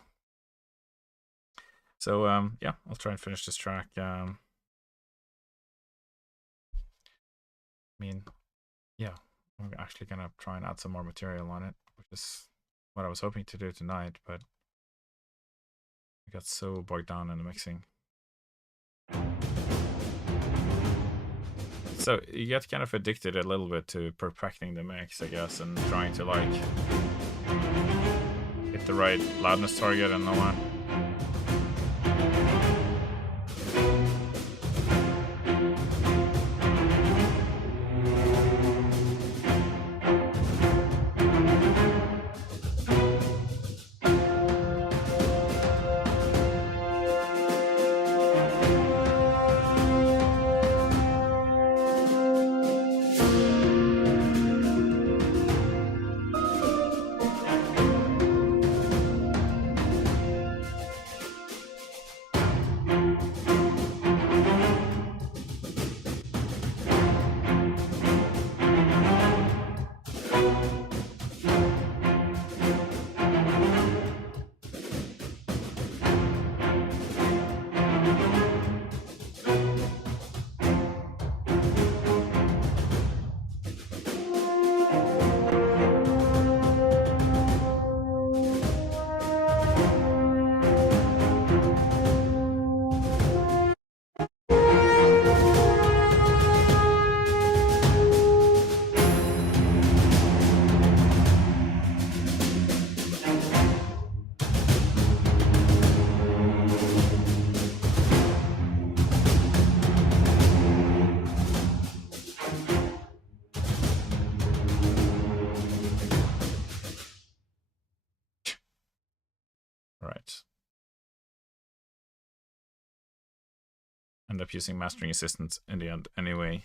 So yeah, I'll try and finish this track. I mean, yeah, I'm actually gonna try and add some more material on it, which is what I was hoping to do tonight, but I got so bogged down in the mixing. So you get kind of addicted a little bit to perfecting the mix, I guess, and trying to like hit the right loudness target and all that. All right. End up using Mastering Assistant in the end anyway.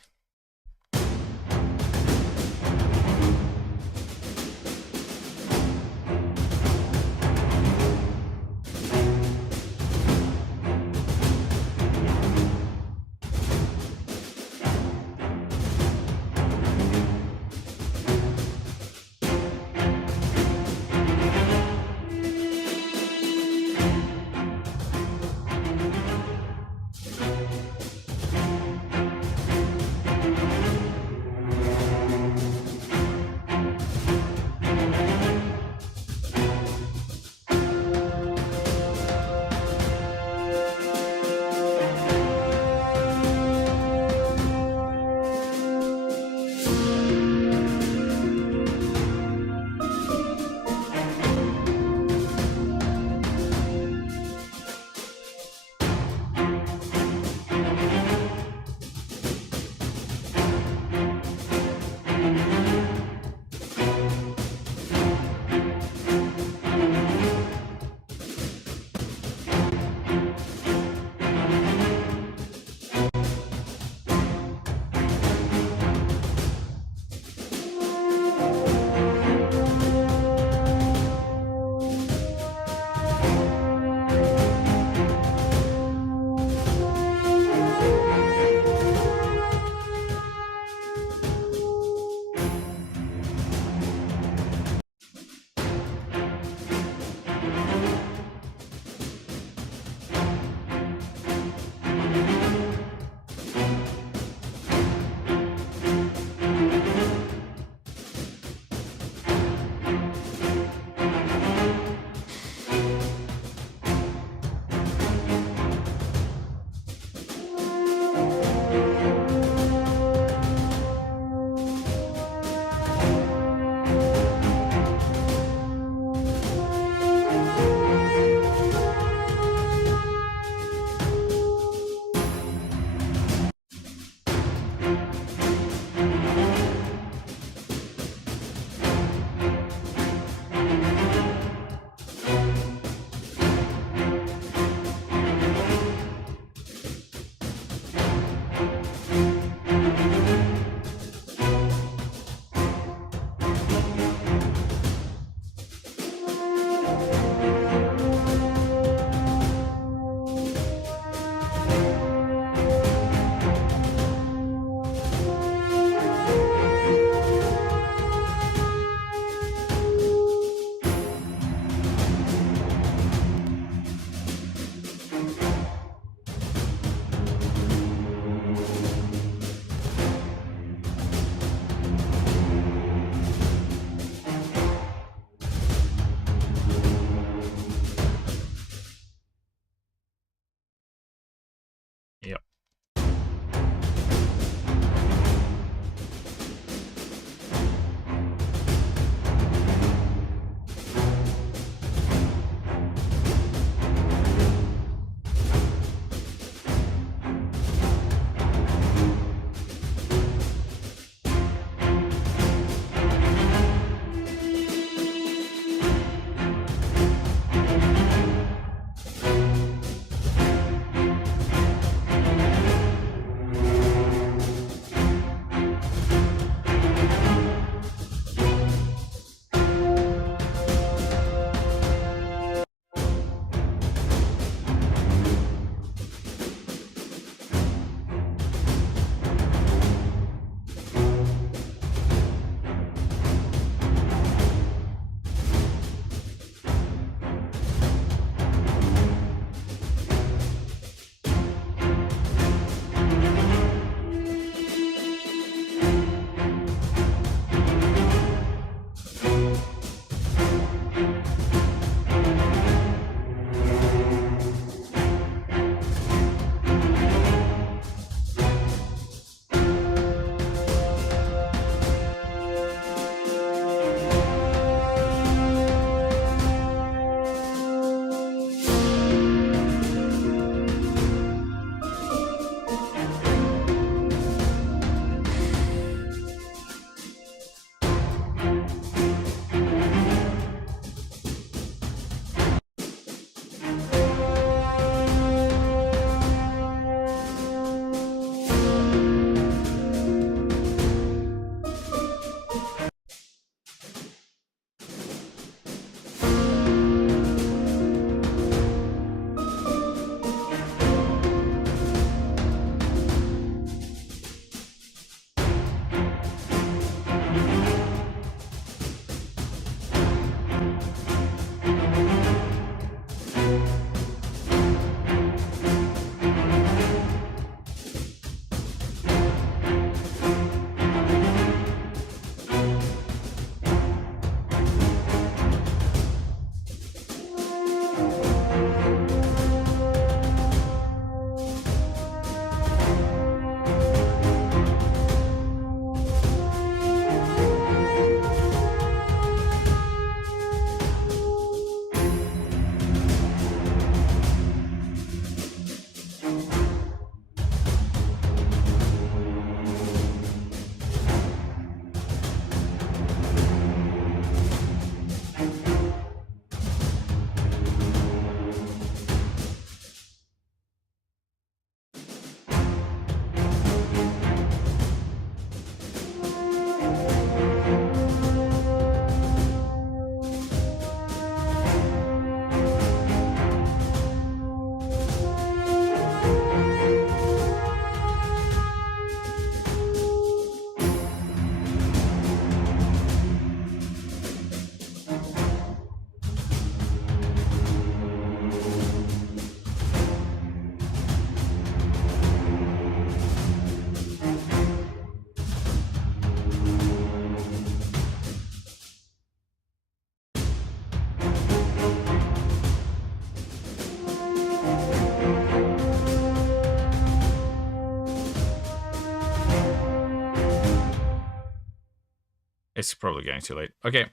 it's probably getting too late. Okay.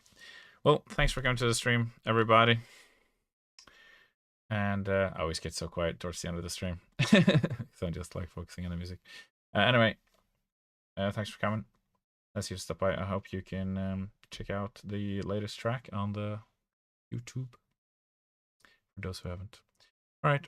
Well, thanks for coming to the stream, everybody. And I always get so quiet towards the end of the stream. So I'm just like focusing on the music. Anyway, thanks for coming. Let's just stop by. I hope you can check out the latest track on the YouTube. For those who haven't. All right.